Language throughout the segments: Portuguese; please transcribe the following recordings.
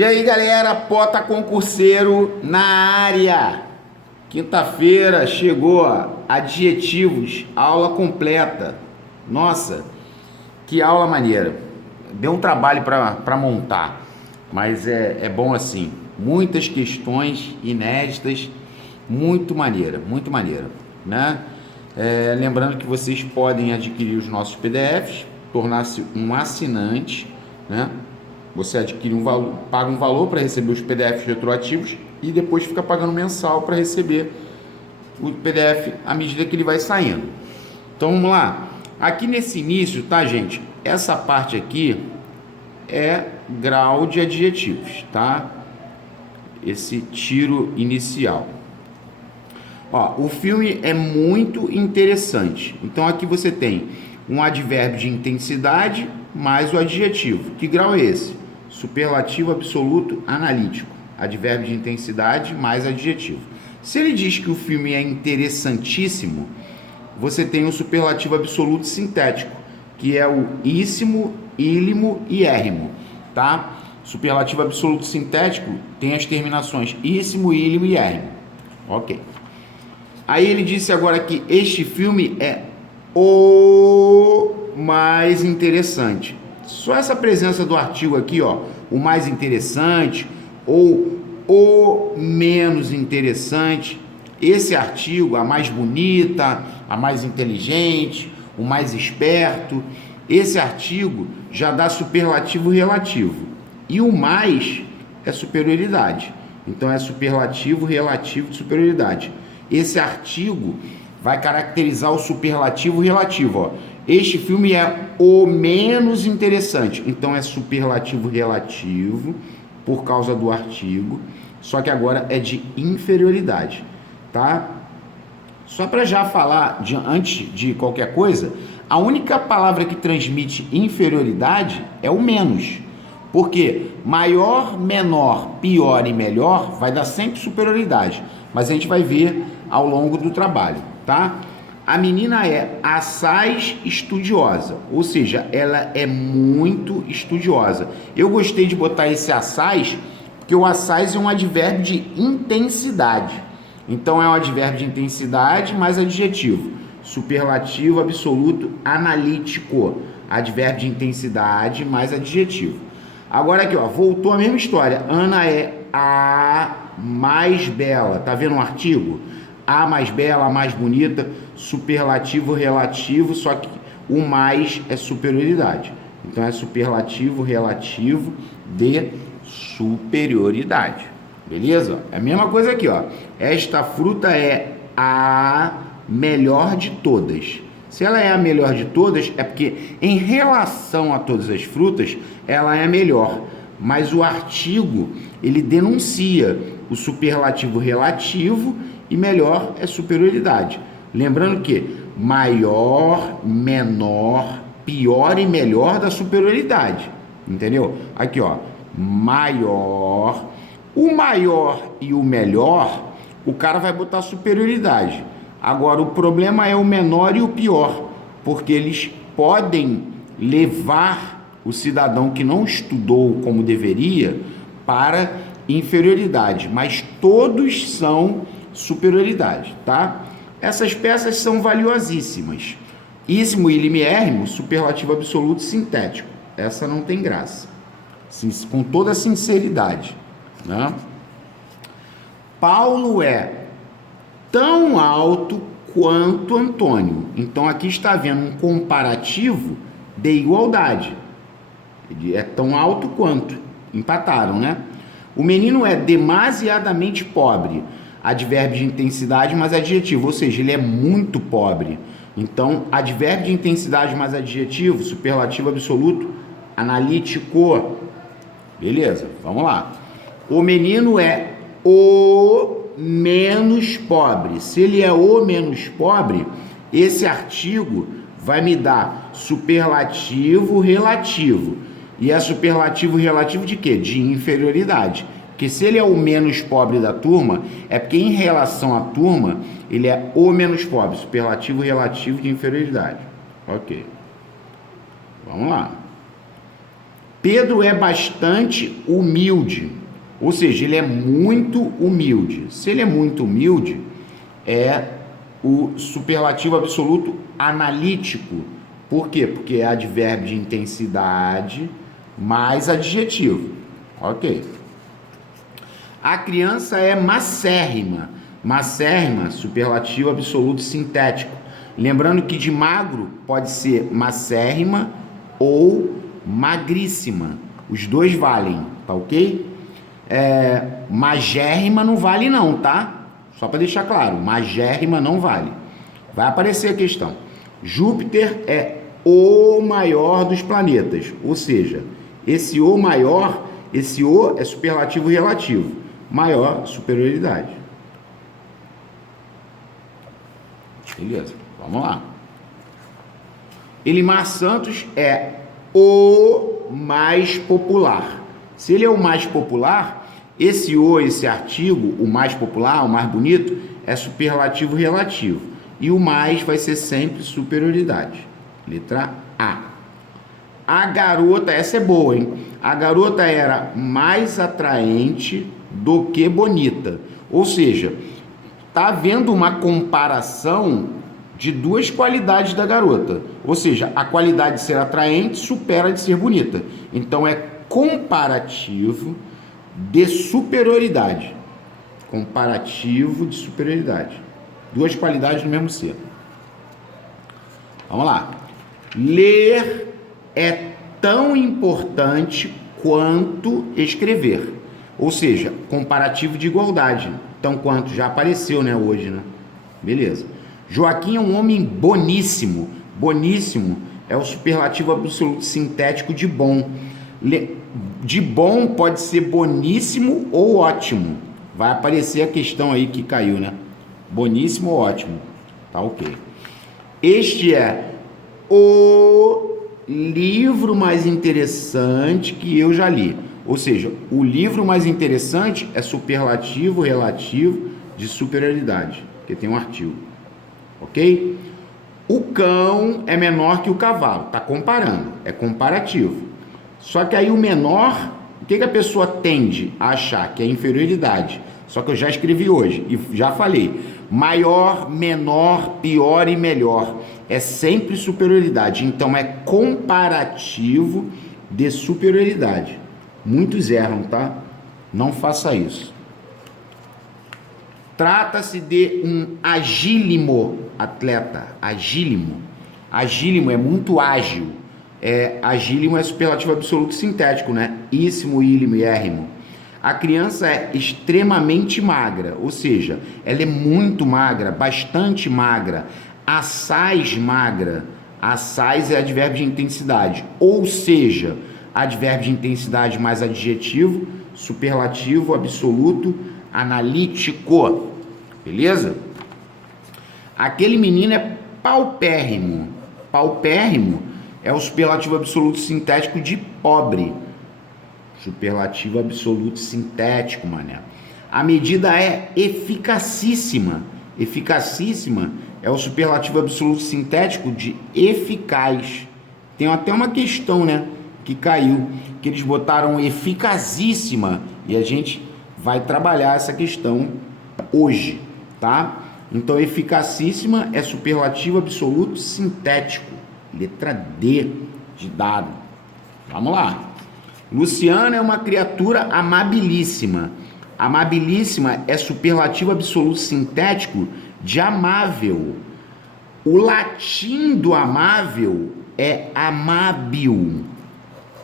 E aí, galera, Pota Concurseiro na área. Quinta-feira chegou, adjetivos, aula completa. Nossa, que aula maneira. Deu um trabalho para montar, mas é bom assim. Muitas questões inéditas, muito maneira, né? Lembrando que vocês podem adquirir os nossos PDFs, tornar-se um assinante, né? Você adquire um valor, paga um valor para receber os PDFs retroativos e depois fica pagando mensal para receber o PDF à medida que ele vai saindo. Então vamos lá. Aqui nesse início, tá, gente? Essa parte aqui é grau de adjetivos, tá? Esse tiro inicial. Ó, o filme é muito interessante. Então aqui você tem um advérbio de intensidade mais o adjetivo. Que grau é esse? Superlativo absoluto analítico. Advérbio de intensidade mais adjetivo. Se ele diz que o filme é interessantíssimo, você tem o superlativo absoluto sintético, que é o íssimo, ílimo e érrimo, tá? Superlativo absoluto sintético tem as terminações íssimo, ílimo e érrimo. Ok. Aí ele disse agora que este filme é o mais interessante. Só essa presença do artigo aqui, ó, o mais interessante ou o menos interessante, esse artigo, a mais bonita, a mais inteligente, o mais esperto, esse artigo já dá superlativo relativo. E o mais é superioridade. Então é superlativo relativo de superioridade. Esse artigo vai caracterizar o superlativo relativo, ó. Este filme é o menos interessante, então é superlativo relativo por causa do artigo, só que agora é de inferioridade, tá? Só para já falar, antes de qualquer coisa, a única palavra que transmite inferioridade é o menos, porque maior, menor, pior e melhor vai dar sempre superioridade, mas a gente vai ver ao longo do trabalho, tá? A menina é assaz estudiosa, ou seja, ela é muito estudiosa. Eu gostei de botar esse assaz, porque o assaz é um advérbio de intensidade. Então é um advérbio de intensidade mais adjetivo. Superlativo absoluto analítico. Advérbio de intensidade mais adjetivo. Agora aqui, ó, voltou a mesma história. Ana é a mais bela. Tá vendo um artigo? A mais bela, a mais bonita, superlativo relativo, só que o mais é superioridade. Então é superlativo relativo de superioridade. Beleza? É a mesma coisa aqui, ó. Esta fruta é a melhor de todas. Se ela é a melhor de todas, é porque em relação a todas as frutas, ela é a melhor. Mas o artigo, ele denuncia o superlativo relativo e melhor é superioridade. Lembrando que maior, menor, pior e melhor da superioridade. Entendeu? Aqui, ó. Maior. O maior e o melhor, o cara vai botar superioridade. Agora, o problema é o menor e o pior, porque eles podem levar o cidadão que não estudou como deveria para inferioridade, mas todos são superioridade, tá? Essas peças são valiosíssimas. Íssimo, ílimo e érrimo, superlativo absoluto sintético. Essa não tem graça. Com toda a sinceridade, né? Paulo é tão alto quanto Antônio. Então aqui está havendo um comparativo de igualdade. Ele é tão alto quanto. Empataram, né? O menino é demasiadamente pobre. Advérbio de intensidade mais adjetivo, ou seja, ele é muito pobre. Então, advérbio de intensidade mais adjetivo, superlativo absoluto, analítico. Beleza, vamos lá. O menino é o menos pobre. Se ele é o menos pobre, esse artigo vai me dar superlativo relativo. E é superlativo relativo de quê? De inferioridade. Porque se ele é o menos pobre da turma, é porque em relação à turma, ele é o menos pobre. Superlativo relativo de inferioridade. Ok. Vamos lá. Pedro é bastante humilde, ou seja, ele é muito humilde. Se ele é muito humilde, é o superlativo absoluto analítico. Por quê? Porque é advérbio de intensidade mais adjetivo. Ok. A criança é macérrima. Macérrima, superlativo absoluto sintético. Lembrando que de magro pode ser macérrima ou magríssima. Os dois valem, tá ok? Magérrima não vale não, tá? Só para deixar claro, magérrima não vale. Vai aparecer a questão. Júpiter é o maior dos planetas, ou seja, esse o maior, esse o é superlativo relativo, maior, superioridade. Beleza, vamos lá. Elimar Santos é o mais popular. Se ele é o mais popular, esse artigo, o mais popular, o mais bonito, é superlativo relativo. E o mais vai ser sempre superioridade. Letra A. A garota, essa é boa, hein? A garota era mais atraente do que bonita. Ou seja, tá havendo uma comparação de duas qualidades da garota. Ou seja, a qualidade de ser atraente supera a de ser bonita. Então é comparativo de superioridade. Comparativo de superioridade. Duas qualidades no mesmo ser. Vamos lá. Ler é tão importante quanto escrever. Ou seja, comparativo de igualdade. Tão quanto já apareceu, né, hoje, né? Beleza. Joaquim é um homem boníssimo. Boníssimo é o superlativo absoluto sintético de bom. De bom pode ser boníssimo ou ótimo. Vai aparecer a questão aí que caiu, né? Boníssimo ou ótimo. Tá ok. Este é o livro mais interessante que eu já li. Ou seja, o livro mais interessante é superlativo relativo de superioridade, porque tem um artigo. Ok? O cão é menor que o cavalo. Tá comparando. É comparativo. Só que aí o menor, o que a pessoa tende a achar? Que é inferioridade. Só que eu já escrevi hoje e já falei. Maior, menor, pior e melhor. É sempre superioridade. Então é comparativo de superioridade. Muitos erram, tá? Não faça isso. Trata-se de um agílimo atleta. Agílimo. Agílimo é muito ágil. Agílimo é superlativo absoluto sintético, né? Íssimo, ílimo e érrimo. A criança é extremamente magra, ou seja, ela é muito magra, bastante magra, assaz magra. Assaz é advérbio de intensidade, ou seja, advérbio de intensidade mais adjetivo, superlativo absoluto analítico. Beleza? Aquele menino é paupérrimo. Paupérrimo é o superlativo absoluto sintético de pobre. Superlativo absoluto sintético, mané. A medida é eficacíssima. Eficacíssima é o superlativo absoluto sintético de eficaz. Tem até uma questão, né, que caiu, que eles botaram eficazíssima e a gente vai trabalhar essa questão hoje, tá? Então, eficacíssima é superlativo absoluto sintético. Letra D de dado. Vamos lá. Luciana é uma criatura amabilíssima. Amabilíssima é superlativo absoluto sintético de amável. O latim do amável é amábil.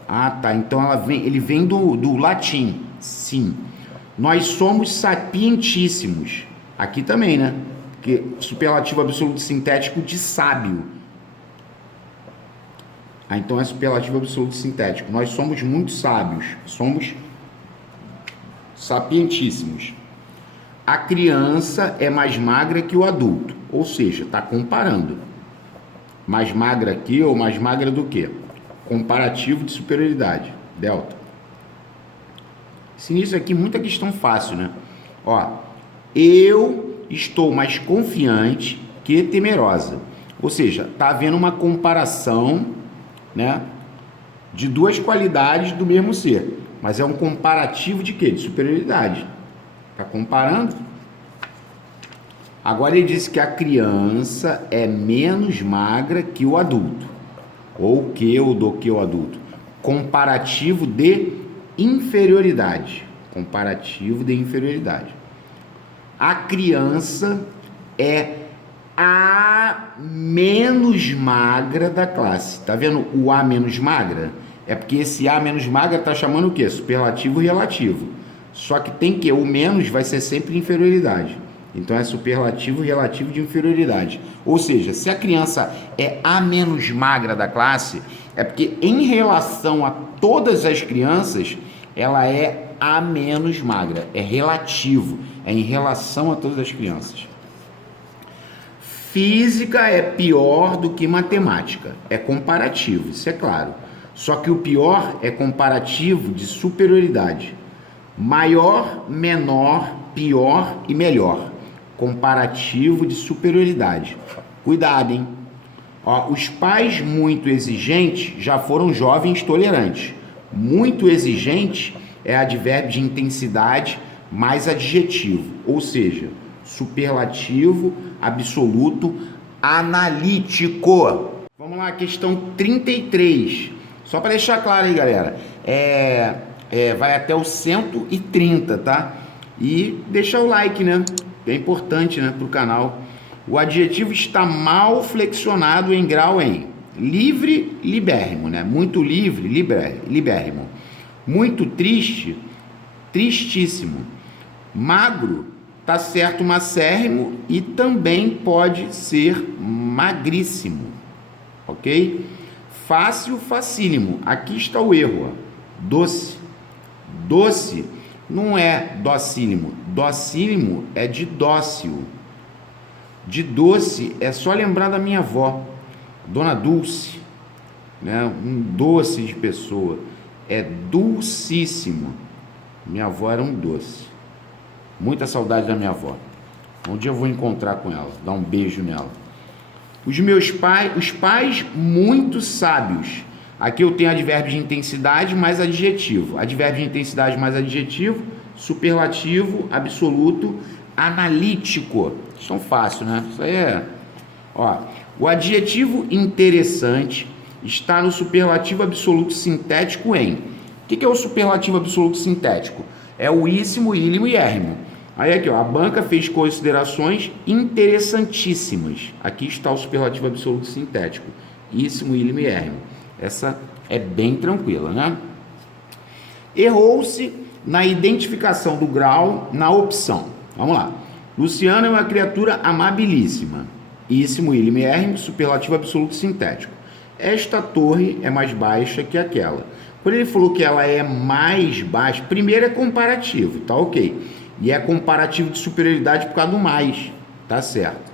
Ah, tá. Então ele vem do latim. Sim. Nós somos sapientíssimos. Aqui também, né? Que superlativo absoluto sintético de sábio. Ah, então é superlativo absoluto sintético. Nós somos muito sábios. Somos sapientíssimos. A criança é mais magra que o adulto. Ou seja, está comparando. Mais magra que ou mais magra do que? Comparativo de superioridade. Delta. Esse início aqui, muita questão fácil, né? Ó, eu estou mais confiante que temerosa. Ou seja, está havendo uma comparação, né, de duas qualidades do mesmo ser. Mas é um comparativo de quê? De superioridade. Está comparando? Agora ele disse que a criança é menos magra que o adulto. Ou que ou do que o adulto. Comparativo de inferioridade. Comparativo de inferioridade. A criança é a menos magra da classe. Tá vendo o a menos magra? É porque esse a menos magra tá chamando o quê? Superlativo relativo. Só que tem que o menos vai ser sempre inferioridade. Então é superlativo relativo de inferioridade. Ou seja, se a criança é a menos magra da classe, é porque em relação a todas as crianças, ela é a menos magra. É relativo, é em relação a todas as crianças. Física é pior do que matemática. É comparativo, isso é claro. Só que o pior é comparativo de superioridade. Maior, menor, pior e melhor. Comparativo de superioridade. Cuidado, hein? Ó, os pais muito exigentes já foram jovens tolerantes. Muito exigente é advérbio de intensidade mais adjetivo, ou seja, superlativo, absoluto, analítico. Vamos lá, questão 33. Só para deixar claro aí, galera, vai até o 130, tá? E deixa o like, né? É importante, né, para o canal. O adjetivo está mal flexionado em grau em livre, libérrimo, né? Muito livre, libérrimo. Muito triste, tristíssimo. Magro, tá certo, macérrimo, e também pode ser magríssimo, ok? Fácil, facílimo. Aqui está o erro, ó. Doce. Doce não é docílimo. Docílimo é de dócil. De doce é só lembrar da minha avó, Dona Dulce, né? Um doce de pessoa. É dulcíssimo. Minha avó era um doce. Muita saudade da minha avó. Um dia eu vou encontrar com ela, dar um beijo nela. Os pais muito sábios. Aqui eu tenho advérbio de intensidade mais adjetivo. Advérbio de intensidade mais adjetivo, superlativo, absoluto, analítico. Isso é fácil, né? Isso aí é... Ó, o adjetivo interessante está no superlativo absoluto sintético em... O que é o superlativo absoluto sintético? É o íssimo, ílimo e érrimo. Aí aqui, ó, a banca fez considerações interessantíssimas. Aqui está o superlativo absoluto sintético. Íssimo, ílimo e érrimo. Essa é bem tranquila, né? Errou-se na identificação do grau na opção. Vamos lá. Luciano é uma criatura amabilíssima. Íssimo, ílimo e érrimo, superlativo absoluto sintético. Esta torre é mais baixa que aquela. Quando ele falou que ela é mais baixa, primeiro é comparativo, tá ok. E é comparativo de superioridade por causa do mais, tá certo.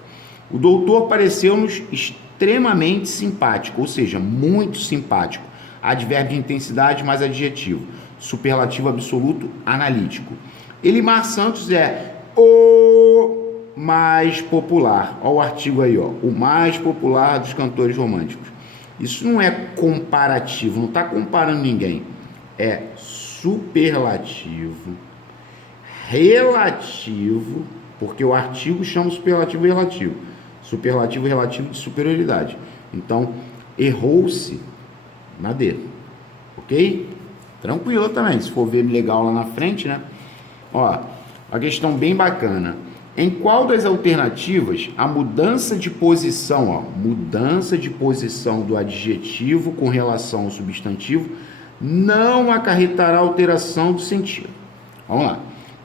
O doutor pareceu-nos extremamente simpático, ou seja, muito simpático. Advérbio de intensidade mais adjetivo. Superlativo absoluto analítico. Elimar Santos é o mais popular. Olha o artigo aí, ó. O mais popular dos cantores românticos. Isso não é comparativo, não está comparando ninguém. É superlativo, relativo, porque o artigo chama superlativo relativo. Superlativo relativo de superioridade. Então, errou-se na D. Ok? Tranquilo também, se for ver legal lá na frente, né? Ó, a questão bem bacana. Em qual das alternativas a mudança de posição, ó, mudança de posição do adjetivo com relação ao substantivo não acarretará alteração do sentido? Vamos lá.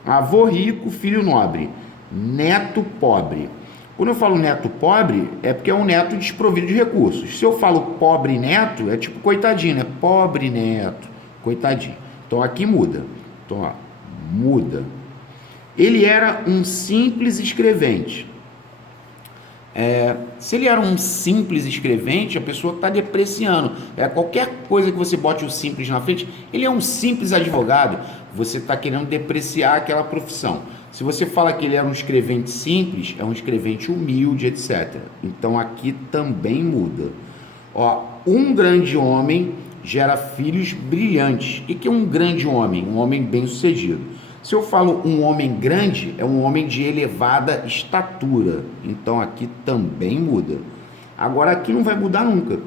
Avô rico, filho nobre, neto pobre. Quando eu falo neto pobre, é porque é um neto desprovido de recursos. Se eu falo pobre neto, é tipo coitadinho, né? Pobre neto, coitadinho. Então aqui muda. Então, ó, muda. Ele era um simples escrevente. Se ele era um simples escrevente, a pessoa está depreciando. Qualquer coisa que você bote o simples na frente, ele é um simples advogado, você está querendo depreciar aquela profissão. Se você fala que ele era um escrevente simples, é um escrevente humilde, etc. Então aqui também muda. Ó, um grande homem gera filhos brilhantes. E que é um grande homem? Um homem bem-sucedido. Se eu falo um homem grande, é um homem de elevada estatura. Então aqui também muda. Agora aqui não vai mudar nunca.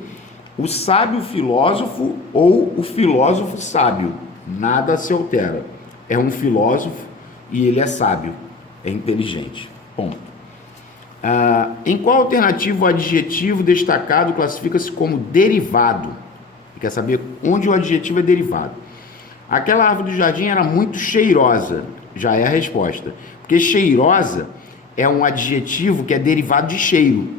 O sábio filósofo ou o filósofo sábio. Nada se altera. É um filósofo e ele é sábio. É inteligente. Ponto. Em qual alternativa o adjetivo destacado classifica-se como derivado? Quer saber onde o adjetivo é derivado? Aquela árvore do jardim era muito cheirosa. Já é a resposta. Porque cheirosa é um adjetivo que é derivado de cheiro.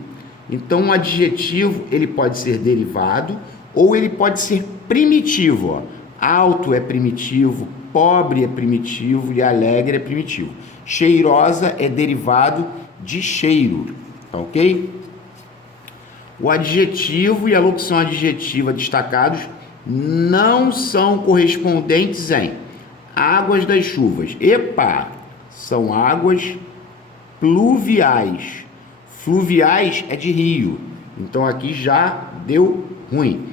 Então, um adjetivo ele pode ser derivado ou ele pode ser primitivo. Ó. Alto é primitivo, pobre é primitivo e alegre é primitivo. Cheirosa é derivado de cheiro, tá ok? O adjetivo e a locução adjetiva destacados não são correspondentes em águas das chuvas. Epa! São águas pluviais. Fluviais é de rio. Então aqui já deu ruim.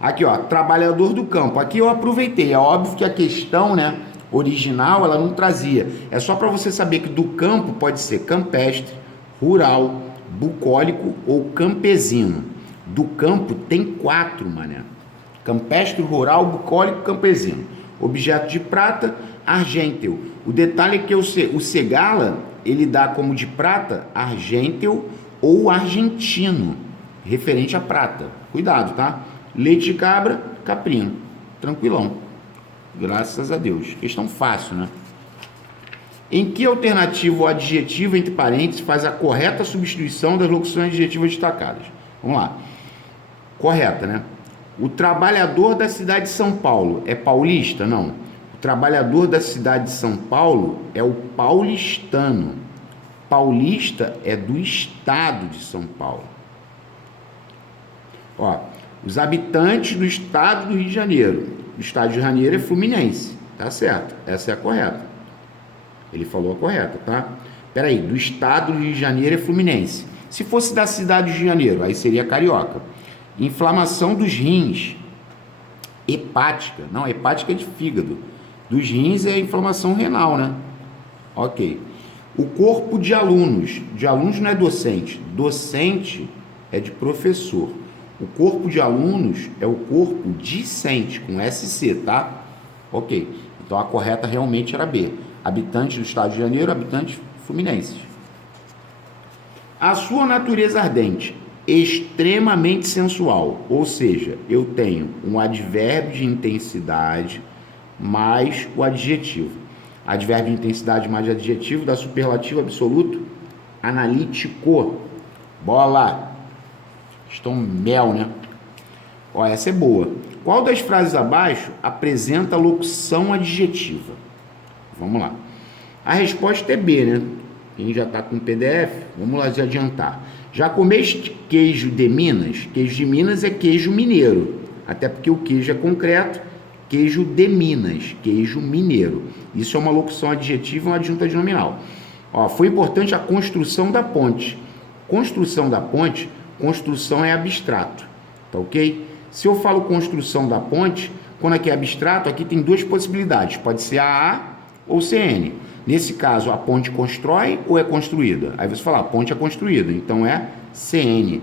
Aqui, ó, trabalhador do campo. Aqui eu aproveitei. É óbvio que a questão, né, original, ela não trazia. É só para você saber que do campo pode ser campestre, rural, bucólico ou campesino. Do campo tem 4, mané. Campestre, rural, bucólico, campesino. Objeto de prata, argênteo. O detalhe é que o Segala, ele dá como de prata argênteo ou argentino, referente à prata. Cuidado, tá? Leite de cabra, caprino. Tranquilão. Graças a Deus. Questão fácil, né? Em que alternativa o adjetivo, entre parênteses, faz a correta substituição das locuções adjetivas destacadas? Vamos lá. Correta, né? O trabalhador da cidade de São Paulo é paulista? Não. O trabalhador da cidade de São Paulo é o paulistano. Paulista é do estado de São Paulo. Ó, os habitantes do estado do Rio de Janeiro. O estado de Janeiro é fluminense. Tá certo. Essa é a correta. Ele falou a correta, tá? Peraí, do estado do Rio de Janeiro é fluminense. Se fosse da cidade do Rio de Janeiro, aí seria carioca. Inflamação dos rins. Hepática. Não, hepática é de fígado. Dos rins é inflamação renal, né? Ok. O corpo de alunos. De alunos não é docente. Docente é de professor. O corpo de alunos é o corpo discente, com SC, tá? Ok. Então a correta realmente era B. Habitantes do estado de Janeiro, habitantes fluminenses. A sua natureza ardente, extremamente sensual. Ou seja, eu tenho um advérbio de intensidade mais o adjetivo. Advérbio de intensidade mais adjetivo dá superlativo absoluto analítico. Bola! Estão mel, né? Ó, essa é boa. Qual das frases abaixo apresenta locução adjetiva? Vamos lá. A resposta é B, né? Quem já está com o PDF, vamos lá se adiantar. Já comeste queijo de Minas? Queijo de Minas é queijo mineiro. Até porque o queijo é concreto. Queijo de Minas, queijo mineiro. Isso é uma locução adjetiva e uma adjunta de nominal. Ó, foi importante a construção da ponte. Construção da ponte, construção é abstrato, tá ok? Se eu falo construção da ponte, quando aqui é abstrato, aqui tem duas possibilidades. Pode ser AA ou CN. Nesse caso, a ponte constrói ou é construída? Aí você fala, a ponte é construída, então é CN,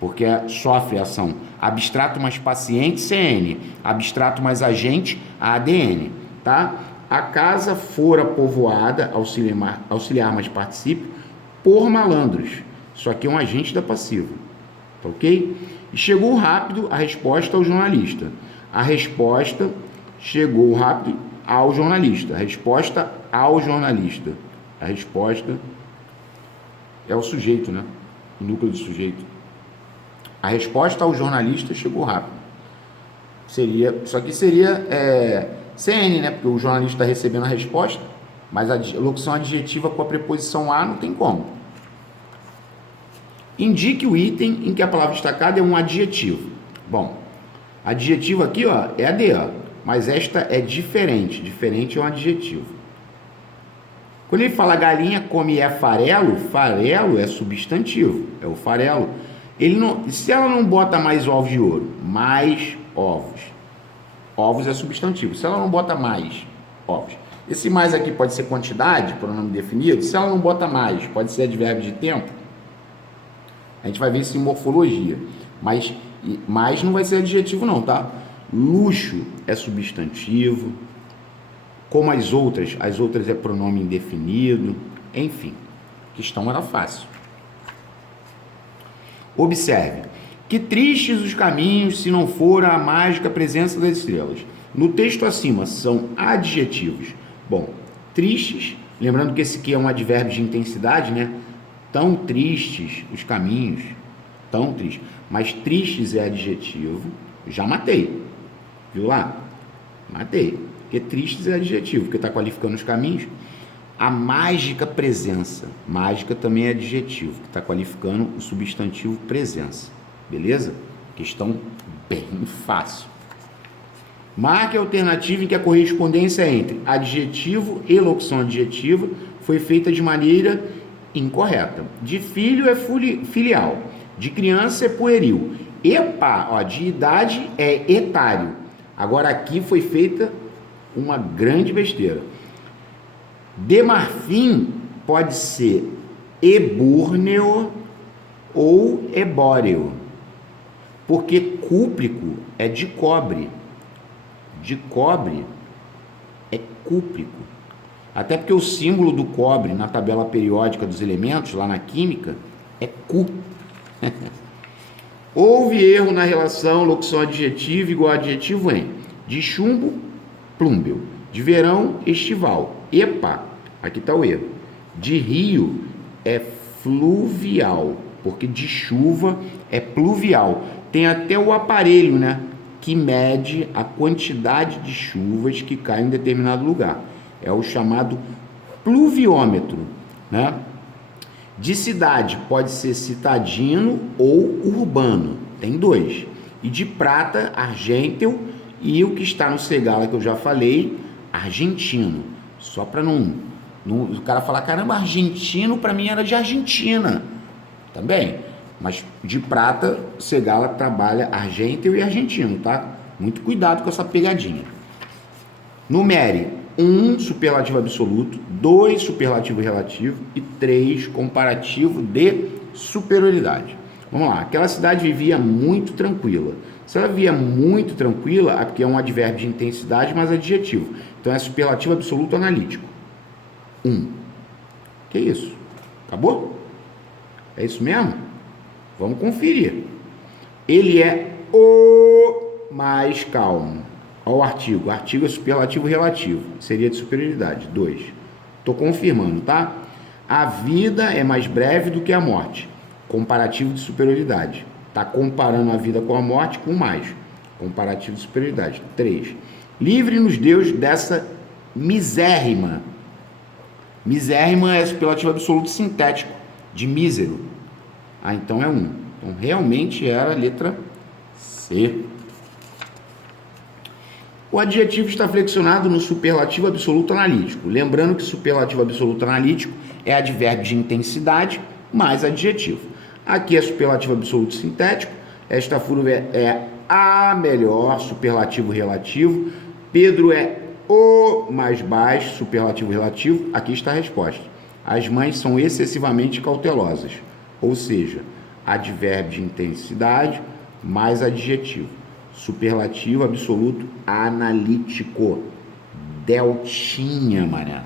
porque sofre ação. Abstrato mais paciente, CN. Abstrato mais agente, ADN, tá? A casa fora povoada, auxiliar mais participe, por malandros. Isso aqui é um agente da passiva, tá ok? E chegou rápido a resposta ao jornalista. A resposta chegou rápido ao jornalista. A resposta ao jornalista. A resposta é o sujeito, né? O núcleo do sujeito. A resposta ao jornalista chegou rápido. Isso aqui seria CN, né? Porque o jornalista está recebendo a resposta, mas a locução adjetiva com a preposição a não tem como. Indique o item em que a palavra destacada é um adjetivo. Bom, adjetivo aqui, ó, é a D, ó, mas esta é diferente. Diferente é um adjetivo. Quando ele fala galinha come farelo, farelo é substantivo, é o farelo. Se ela não bota mais ovos de ouro, mais ovos, ovos é substantivo. Se ela não bota mais ovos. Esse mais aqui pode ser quantidade, pronome definido. Se ela não bota mais, pode ser advérbio de tempo. A gente vai ver isso em morfologia. Mas mais não vai ser adjetivo não, tá? Luxo é substantivo. Como as outras é pronome indefinido. Enfim, a questão era fácil. Observe. Que tristes os caminhos se não for a mágica presença das estrelas. No texto acima são adjetivos. Bom, tristes, lembrando que esse aqui é um advérbio de intensidade, né? Tão tristes os caminhos, tão tristes. Mas tristes é adjetivo, já matei. Viu lá? Matei. Porque tristes é adjetivo, porque está qualificando os caminhos. A mágica presença. Mágica também é adjetivo, que está qualificando o substantivo presença. Beleza? Questão bem fácil. Marque a alternativa em que a correspondência entre adjetivo e locução adjetiva foi feita de maneira incorreta. De filho é filial, de criança é pueril, de idade é etário. Agora aqui foi feita uma grande besteira. De marfim pode ser ebúrneo ou ebóreo, porque cúprico é de cobre. De cobre é cúprico. Até porque o símbolo do cobre na tabela periódica dos elementos, lá na química, é Cu. Houve erro na relação locução adjetiva igual adjetivo em de chumbo, plúmbeo, de verão, estival, epa, aqui está o erro. De rio é fluvial, porque de chuva é pluvial. Tem até o aparelho, né, que mede a quantidade de chuvas que caem em determinado lugar. É o chamado pluviômetro, né? De cidade pode ser citadino ou urbano, tem dois. E de prata, argênteo, e o que está no Segala, que eu já falei, argentino. Só para não o cara falar, caramba, argentino para mim era de Argentina. Também. Mas de prata, Segala trabalha argênteo e argentino, tá? Muito cuidado com essa pegadinha. Numere 1 superlativo absoluto, 2 superlativo relativo e 3 comparativo de superioridade. Vamos lá, aquela cidade vivia muito tranquila. Se ela vivia muito tranquila, é porque é um advérbio de intensidade, mas adjetivo. Então é superlativo absoluto analítico. 1. Que isso? Acabou? É isso mesmo? Vamos conferir. Ele é o mais calmo. Olha o artigo. Artigo é superlativo relativo. Seria de superioridade. 2. Estou confirmando, tá? A vida é mais breve do que a morte. Comparativo de superioridade. Está comparando a vida com a morte com mais. Comparativo de superioridade. 3. Livre-nos, Deus, dessa misérrima. Misérrima é superlativo absoluto sintético. De mísero. Ah, então é 1. Então realmente era a letra C. O adjetivo está flexionado no superlativo absoluto analítico. Lembrando que superlativo absoluto analítico é advérbio de intensidade mais adjetivo. Aqui é superlativo absoluto sintético. Esta furva é a melhor, superlativo relativo. Pedro é o mais baixo, superlativo relativo. Aqui está a resposta. As mães são excessivamente cautelosas. Ou seja, advérbio de intensidade mais adjetivo. Superlativo absoluto analítico. Deltinha, mané.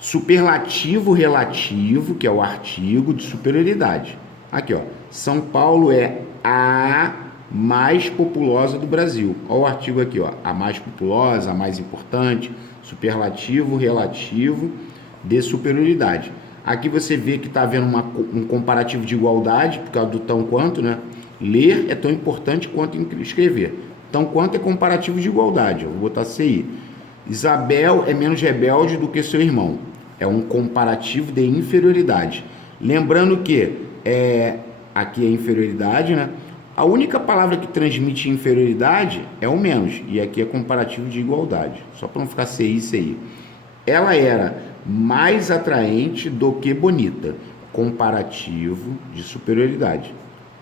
Superlativo relativo, que é o artigo de superioridade. Aqui, ó. São Paulo é a mais populosa do Brasil. Olha o artigo aqui, ó. A mais populosa, a mais importante. Superlativo relativo de superioridade. Aqui você vê que está havendo um comparativo de igualdade, por causa do tão quanto, né? Ler é tão importante quanto escrever. Tão quanto é comparativo de igualdade. Eu vou botar CI. Isabel é menos rebelde do que seu irmão. É um comparativo de inferioridade. Lembrando que aqui é inferioridade, né? A única palavra que transmite inferioridade é o menos. E aqui é comparativo de igualdade. Só para não ficar CI. Ela era mais atraente do que bonita. Comparativo de superioridade.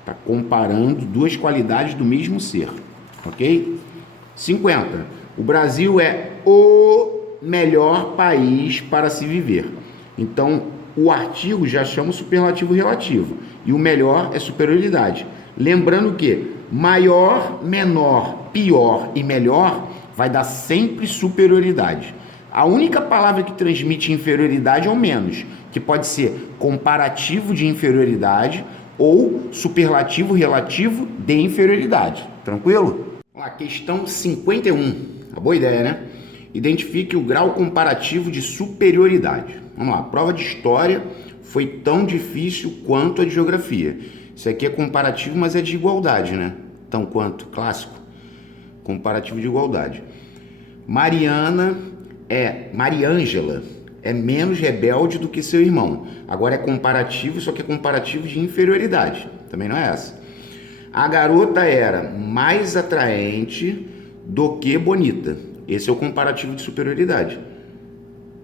Está comparando duas qualidades do mesmo ser. ok? 50. O Brasil é o melhor país para se viver. Então, o artigo já chama o superlativo relativo. E o melhor é superioridade. Lembrando que maior, menor, pior e melhor vai dar sempre superioridade. A única palavra que transmite inferioridade é o menos, que pode ser comparativo de inferioridade ou superlativo relativo de inferioridade. Tranquilo? Vamos lá, questão 51. Uma boa ideia, né? Identifique o grau comparativo de superioridade. Vamos lá, a prova de história foi tão difícil quanto a de geografia. Isso aqui é comparativo, mas é de igualdade, né? Tão quanto? Clássico. Comparativo de igualdade. Mariângela é menos rebelde do que seu irmão. Agora é comparativo, só que é comparativo de inferioridade. Também não é essa. A garota era mais atraente do que bonita. Esse é o comparativo de superioridade.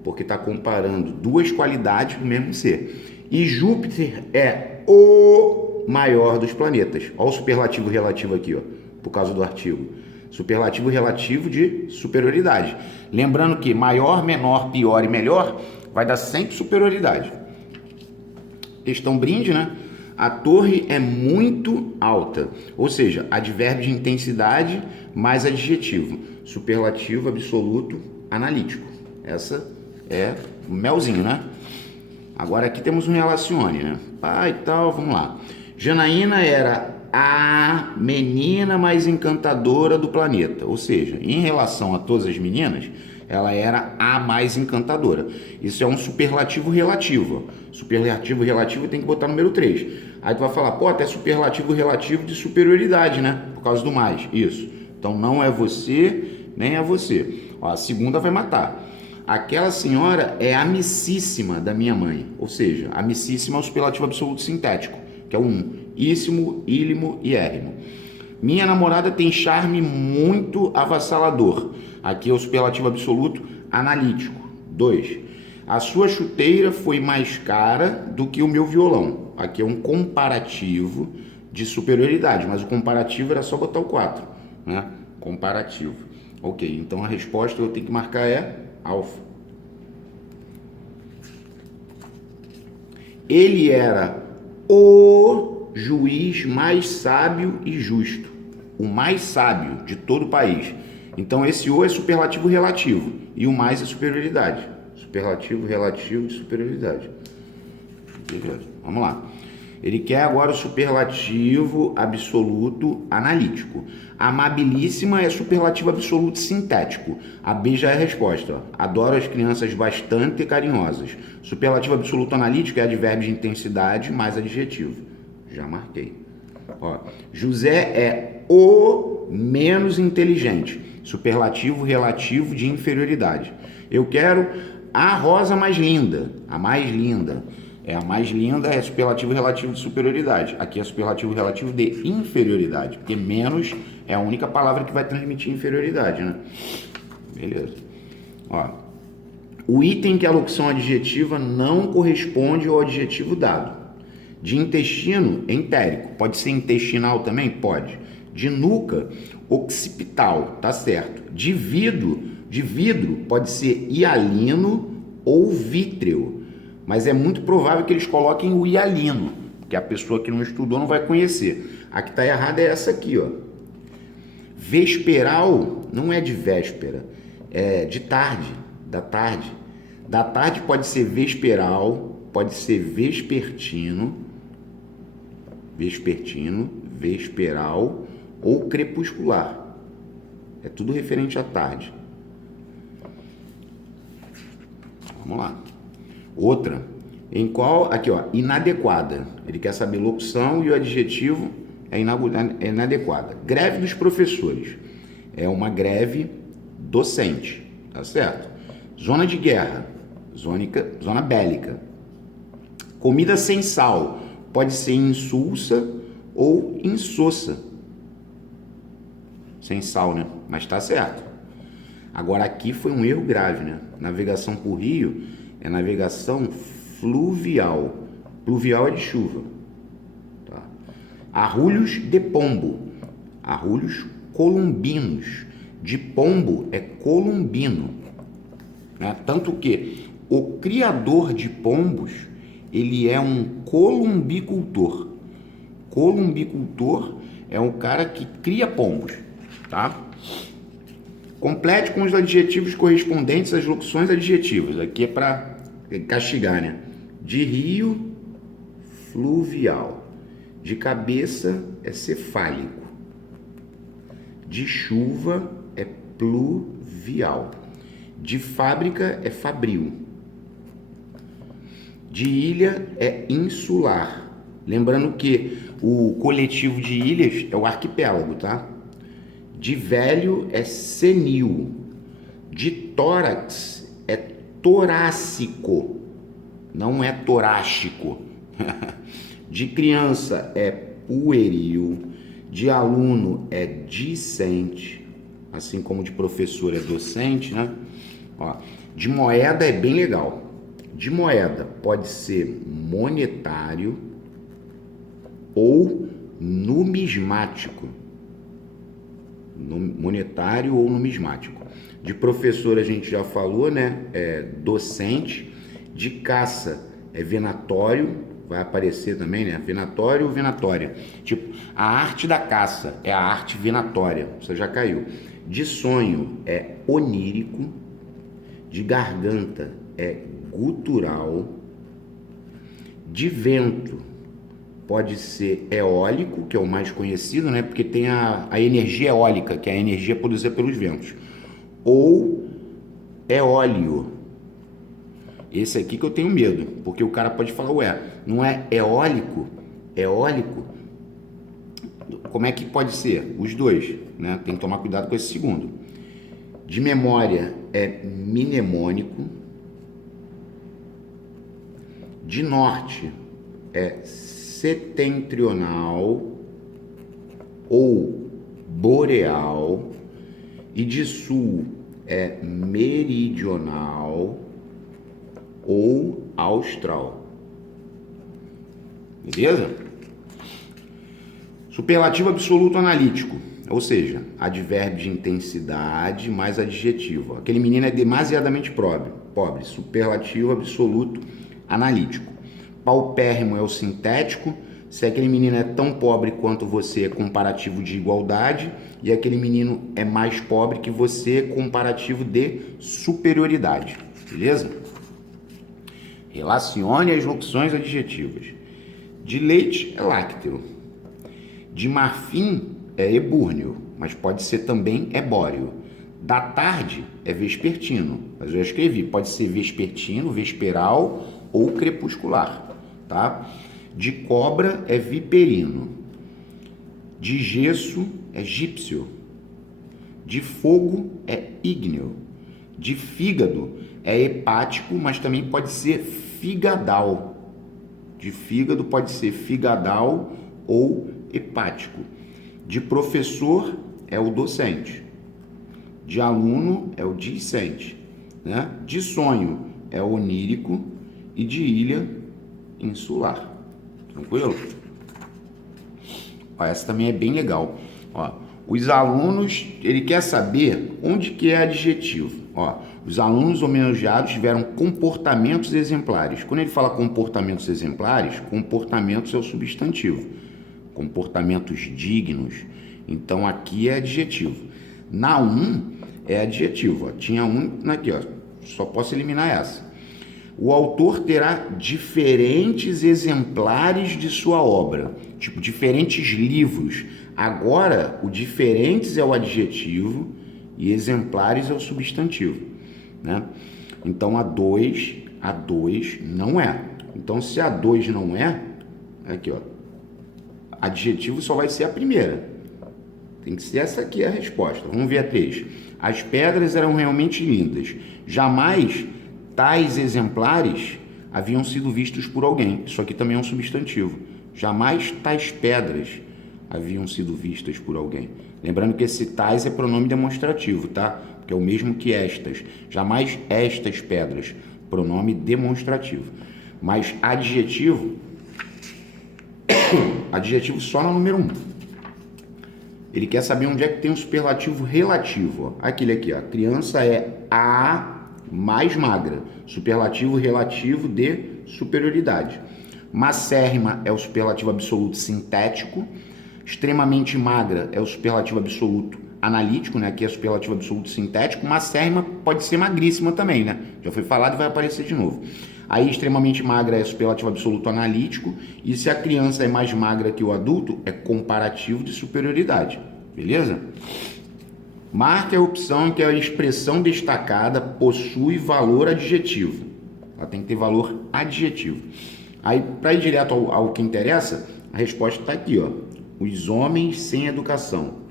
Porque está comparando duas qualidades do mesmo ser. E Júpiter é o maior dos planetas. Olha o superlativo relativo aqui, ó, por causa do artigo. Superlativo relativo de superioridade. Lembrando que maior, menor, pior e melhor vai dar sempre superioridade. Questão brinde, né? A torre é muito alta. Ou seja, advérbio de intensidade mais adjetivo. Superlativo absoluto analítico. Essa é o melzinho, né? Agora aqui temos um relacione, né? E tal, vamos lá. Janaína era a menina mais encantadora do planeta. Ou seja, em relação a todas as meninas, ela era a mais encantadora. Isso é um superlativo relativo. Superlativo relativo tem que botar número 3. Aí tu vai falar, pô, até superlativo relativo de superioridade, né? Por causa do mais. Isso. Então não é você, nem é você. Ó, a segunda vai matar. Aquela senhora é amicíssima da minha mãe. Ou seja, amicíssima é o superlativo absoluto sintético, que é o 1. Íssimo, ílimo e érrimo. Minha namorada tem charme muito avassalador. Aqui é o superlativo absoluto analítico. 2. A sua chuteira foi mais cara do que o meu violão. Aqui é um comparativo de superioridade, mas o comparativo era só botar o 4, né? Comparativo. Ok, então a resposta que eu tenho que marcar é alfa. Ele era o juiz mais sábio e justo. O mais sábio de todo o país. Então esse o é superlativo relativo e o mais é superioridade. Superlativo relativo de superioridade. Beleza. Vamos lá. Ele quer agora o superlativo absoluto analítico. Amabilíssima é superlativo absoluto sintético. A B já é a resposta. Ó. Adoro as crianças bastante carinhosas. Superlativo absoluto analítico é advérbio de intensidade mais adjetivo. Já marquei. Ó. José é o menos inteligente. Superlativo relativo de inferioridade. Eu quero a rosa mais linda. A mais linda. A mais linda é superlativo relativo de superioridade. Aqui é superlativo relativo de inferioridade. Porque menos é a única palavra que vai transmitir inferioridade, né? Beleza. Ó. O item que a locução adjetiva não corresponde ao adjetivo dado. De intestino, entérico. Pode ser intestinal também? Pode. De nuca, occipital. Tá certo. De vidro pode ser hialino ou vítreo. Mas é muito provável que eles coloquem o hialino, que a pessoa que não estudou não vai conhecer. A que está errada é essa aqui, ó. Vesperal não é de véspera, é de tarde, da tarde. Da tarde pode ser vesperal, pode ser vespertino, vesperal ou crepuscular. É tudo referente à tarde. Vamos lá. Outra, em qual, aqui ó, inadequada. Ele quer saber locução e o adjetivo é inadequada. Greve dos professores. É uma greve docente, tá certo? Zona de guerra, zona bélica. Comida sem sal, pode ser insulsa ou insossa. Sem sal, né? Mas tá certo. Agora aqui foi um erro grave, né? Navegação por rio é navegação fluvial. Pluvial é de chuva. Tá? Arrulhos de pombo. Arrulhos columbinos. De pombo é columbino, né? Tanto que o criador de pombos, ele é um columbicultor. Columbicultor é um cara que cria pombos, tá? Complete com os adjetivos correspondentes às locuções adjetivas. Aqui é para castigar, né? De rio, fluvial. De cabeça é cefálico. De chuva é pluvial. De fábrica é fabril. De ilha é insular. Lembrando que o coletivo de ilhas é o arquipélago, tá? De velho é senil. De tórax é torácico. Não é torácico. De criança é pueril. De aluno é discente. Assim como de professor é docente, né? Ó, de moeda é bem legal. De moeda pode ser monetário ou numismático. Monetário ou numismático. De professor a gente já falou, né? É docente. De caça é venatório, vai aparecer também, né? Venatório ou venatória. Tipo, a arte da caça é a arte venatória, você já caiu. De sonho é onírico. De garganta é gutural. De vento pode ser eólico, que é o mais conhecido, né? Porque tem a energia eólica, que é a energia produzida pelos ventos. Ou eólio. Esse aqui que eu tenho medo, porque o cara pode falar, ué, não é eólico? Eólico? Como é que pode ser? Os dois, né? Tem que tomar cuidado com esse segundo. De memória é mnemônico. De norte é setentrional ou boreal. E de sul é meridional ou austral. Beleza? Superlativo absoluto analítico, ou seja, advérbio de intensidade mais adjetivo. Aquele menino é demasiadamente pobre. Superlativo absoluto analítico. Paupérrimo é o sintético. Se aquele menino é tão pobre quanto você, é comparativo de igualdade. E aquele menino é mais pobre que você, comparativo de superioridade. Beleza? Relacione as locuções adjetivas. De leite é lácteo. De marfim é ebúrneo, mas pode ser também ebóreo. Da tarde é vespertino. Mas eu já escrevi, pode ser vespertino, vesperal ou crepuscular, tá? De cobra é viperino. De gesso é gípsio. De fogo é ígneo. De fígado é hepático, mas também pode ser figadal. De fígado pode ser figadal ou hepático. De professor é o docente. De aluno é o discente, né? De sonho é o onírico e de ilha, insular. Tranquilo? Ó, essa também é bem legal. Ó, os alunos, ele quer saber onde que é adjetivo. Ó, os alunos homenageados tiveram comportamentos exemplares. Quando ele fala comportamentos exemplares, comportamentos é o substantivo. Comportamentos dignos. Então aqui é adjetivo. Na 1 é adjetivo. Ó. Tinha um aqui, ó. Só posso eliminar essa. O autor terá diferentes exemplares de sua obra, tipo diferentes livros. Agora, o diferentes é o adjetivo e exemplares é o substantivo, né? Então a 2 não é. Então se a 2 não é, aqui ó, adjetivo só vai ser a primeira. Tem que ser essa aqui a resposta. Vamos ver a 3. As pedras eram realmente lindas. Jamais tais exemplares haviam sido vistos por alguém. Isso aqui também é um substantivo. Jamais tais pedras haviam sido vistas por alguém. Lembrando que esse tais é pronome demonstrativo, tá? Que é o mesmo que estas. Jamais estas pedras. Pronome demonstrativo. Mas adjetivo só no número 1. Ele quer saber onde é que tem um superlativo relativo. Ó. Aquele aqui, ó. A criança é a mais magra. Superlativo relativo de superioridade. Macérrima é o superlativo absoluto sintético. Extremamente magra é o superlativo absoluto analítico, né? Aqui é superlativo absoluto sintético. Macérrima pode ser magríssima também, né? Já foi falado e vai aparecer de novo. Aí, extremamente magra é superlativo absoluto analítico. E se a criança é mais magra que o adulto, é comparativo de superioridade. Beleza? Marque a opção em que a expressão destacada possui valor adjetivo. Ela tem que ter valor adjetivo. Aí, para ir direto ao que interessa, a resposta está aqui, ó. Os homens sem educação.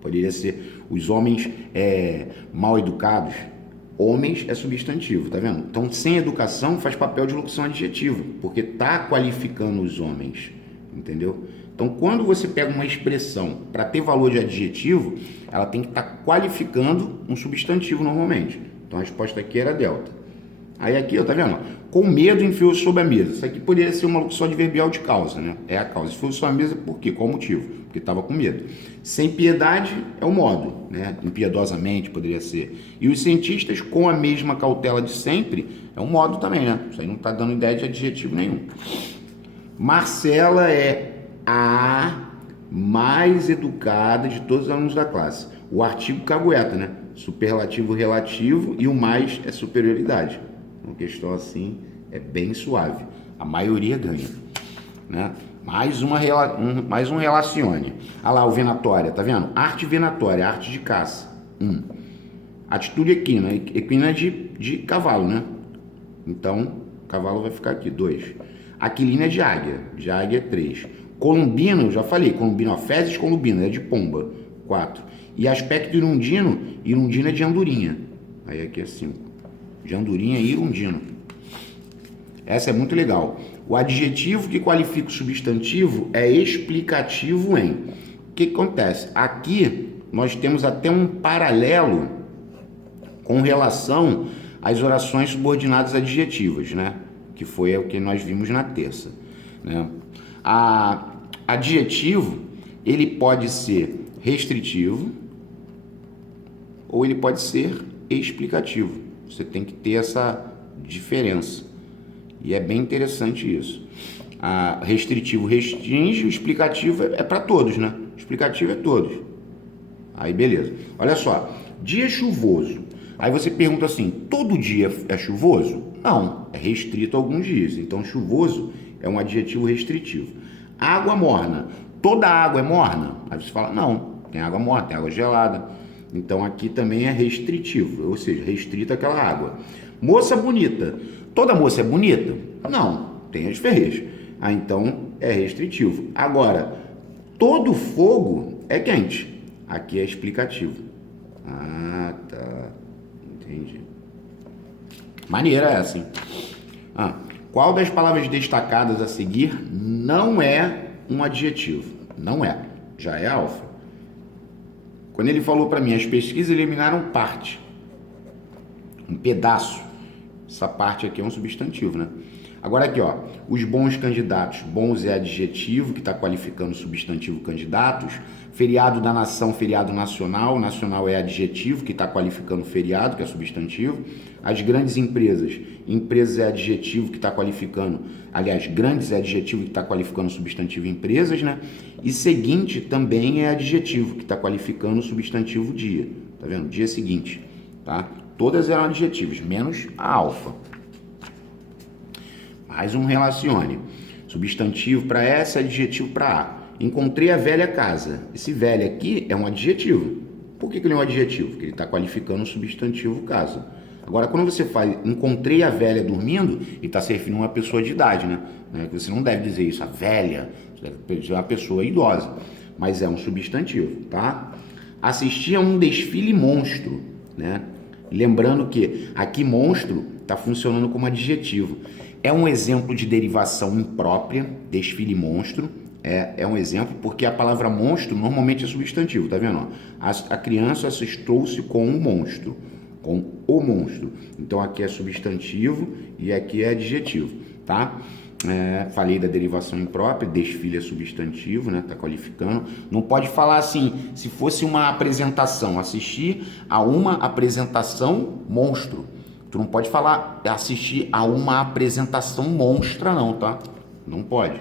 Poderia ser os homens mal educados. Homens é substantivo, tá vendo? Então, sem educação faz papel de locução adjetiva, porque tá qualificando os homens, entendeu? Então, quando você pega uma expressão para ter valor de adjetivo, ela tem que estar qualificando um substantivo normalmente. Então, a resposta aqui era delta. Aí aqui, ó, tá vendo? Com medo enfiou sobre a mesa. Isso aqui poderia ser uma locução adverbial de causa, né? É a causa. Enfiou sobre a mesa por quê? Qual motivo? Porque estava com medo. Sem piedade é o modo, né? Impiedosamente poderia ser. E os cientistas, com a mesma cautela de sempre, é um modo também, né? Isso aí não está dando ideia de adjetivo nenhum. Marcela é a mais educada de todos os alunos da classe. O artigo cagueta, né? Superlativo relativo e o mais é superioridade. Uma questão assim é bem suave. A maioria ganha, né? Mais um relacione. Olha lá o venatória, tá vendo? Arte venatória, arte de caça. Atitude equina. Equina é de cavalo, né? Então, cavalo vai ficar aqui, 2. Aquilina é de águia 3. Columbino, eu já falei, columbino, ó, fezes columbino, é de pomba, 4. E aspecto irundino é de andorinha. Aí aqui é 5. De andorinha e irundino. Essa é muito legal. O adjetivo que qualifica o substantivo é explicativo em. O que acontece? Aqui nós temos até um paralelo com relação às orações subordinadas adjetivas, né? Que foi o que nós vimos na terça, né? Adjetivo, ele pode ser restritivo ou ele pode ser explicativo. Você tem que ter essa diferença. E é bem interessante isso. Restritivo restringe, o explicativo é para todos, né? O explicativo é todos. Aí beleza. Olha só, dia chuvoso. Aí você pergunta assim, todo dia é chuvoso? Não, é restrito a alguns dias. Então chuvoso é um adjetivo restritivo. Água morna. Toda água é morna? Aí você fala, não, tem água morna, tem água gelada. Então aqui também é restritivo, ou seja, restrita aquela água. Moça bonita. Toda moça é bonita? Não, tem as ferreiras. Então é restritivo. Agora, todo fogo é quente. Aqui é explicativo. Tá. Entendi. Maneira essa, hein? Qual das palavras destacadas a seguir não é um adjetivo? Não é. Já é alfa. Quando ele falou para mim, as pesquisas eliminaram parte. Um pedaço. Essa parte aqui é um substantivo, né? Agora aqui, ó, os bons candidatos. Bons é adjetivo, que está qualificando o substantivo candidatos. Feriado da nação, feriado nacional. Nacional é adjetivo, que está qualificando o feriado, que é substantivo. As grandes empresas. Empresas é adjetivo, que está qualificando... Aliás, grandes é adjetivo, que está qualificando o substantivo empresas, né? E seguinte também é adjetivo, que está qualificando o substantivo dia. Tá vendo? Dia seguinte, tá? Todas eram adjetivos, menos a alfa. Mais um relacione. Substantivo para S, adjetivo para A. Encontrei a velha casa. Esse velho aqui é um adjetivo. Por que ele é um adjetivo? Porque ele está qualificando o substantivo casa. Agora, quando você faz encontrei a velha dormindo, ele está se referindo a uma pessoa de idade, né? Você não deve dizer isso, a velha. Você deve dizer uma pessoa idosa. Mas é um substantivo, tá? Assisti a um desfile monstro, né? Lembrando que aqui monstro está funcionando como adjetivo. É um exemplo de derivação imprópria, desfile monstro. É um exemplo, porque a palavra monstro normalmente é substantivo, tá vendo? A criança assustou-se com um monstro, com o monstro. Então aqui é substantivo e aqui é adjetivo, tá? Falei da derivação imprópria, desfile é substantivo, né? Tá qualificando. Não pode falar assim, se fosse uma apresentação, assistir a uma apresentação monstro. Tu não pode falar assistir a uma apresentação monstra não, tá? Não pode.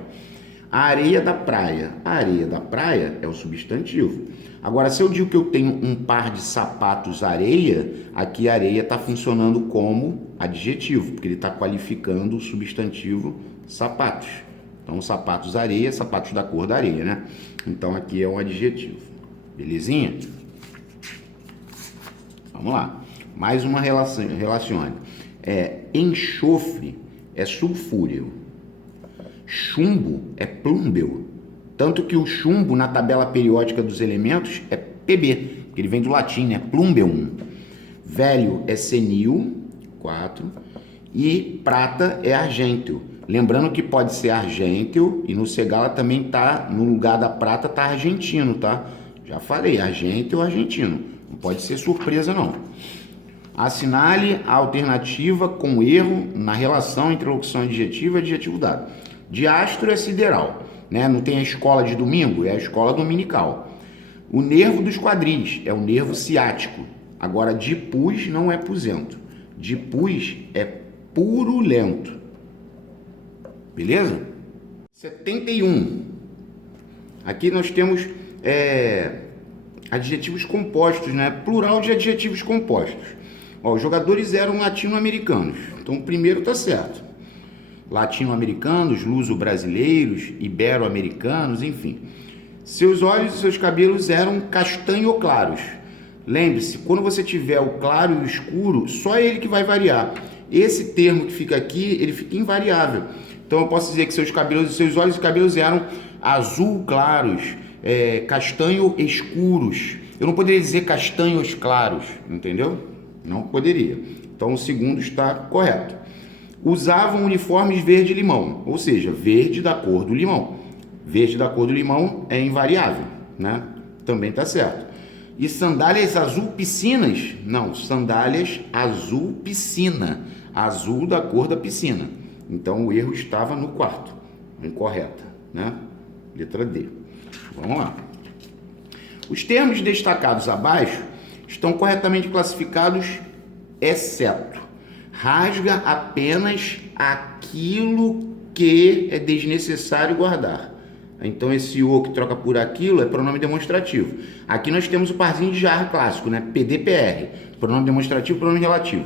A areia da praia. A areia da praia é o substantivo. Agora, se eu digo que eu tenho um par de sapatos areia, aqui areia está funcionando como adjetivo, porque ele está qualificando o substantivo sapatos. Então, sapatos areia, sapatos da cor da areia, né? Então, aqui é um adjetivo. Belezinha? Vamos lá. Mais uma relacione. Enxofre é sulfúreo. Chumbo é plúmbeo. Tanto que o chumbo na tabela periódica dos elementos é Pb, porque ele vem do latim, né? Plumbeum. Velho é senil, 4. E prata é argênteo. Lembrando que pode ser argênteo e no Segala também tá, no lugar da prata tá argentino, tá? Já falei, argênteo ou argentino. Não pode ser surpresa, não. Assinale a alternativa com erro na relação entre locução adjetiva e adjetivo dado. Diastro é sideral, né? Não tem a escola de domingo? É a escola dominical. O nervo dos quadris é o nervo ciático. Agora, dipus não é pusento. Dipus é purulento. Beleza? 71. Aqui nós temos adjetivos compostos, né? Plural de adjetivos compostos. Ó, os jogadores eram latino-americanos. Então, o primeiro tá certo. Latino-americanos, luso-brasileiros, ibero-americanos, enfim. Seus olhos e seus cabelos eram castanho-claros. Lembre-se, quando você tiver o claro e o escuro, só ele que vai variar. Esse termo que fica aqui, ele fica invariável. Então, eu posso dizer que seus olhos e cabelos eram azul claros, castanho escuros. Eu não poderia dizer castanhos claros, entendeu? Não poderia. Então, o segundo está correto. Usavam uniformes verde-limão, ou seja, verde da cor do limão. Verde da cor do limão é invariável, né? Também está certo. E sandálias azul piscinas? Não, sandálias azul piscina. Azul da cor da piscina. Então, o erro estava no quarto. Incorreta, né? Letra D. Vamos lá. Os termos destacados abaixo estão corretamente classificados, exceto rasga apenas aquilo que é desnecessário guardar. Então, esse o que troca por aquilo é pronome demonstrativo. Aqui nós temos o parzinho de jarra clássico, né? PDPR, pronome demonstrativo, pronome relativo.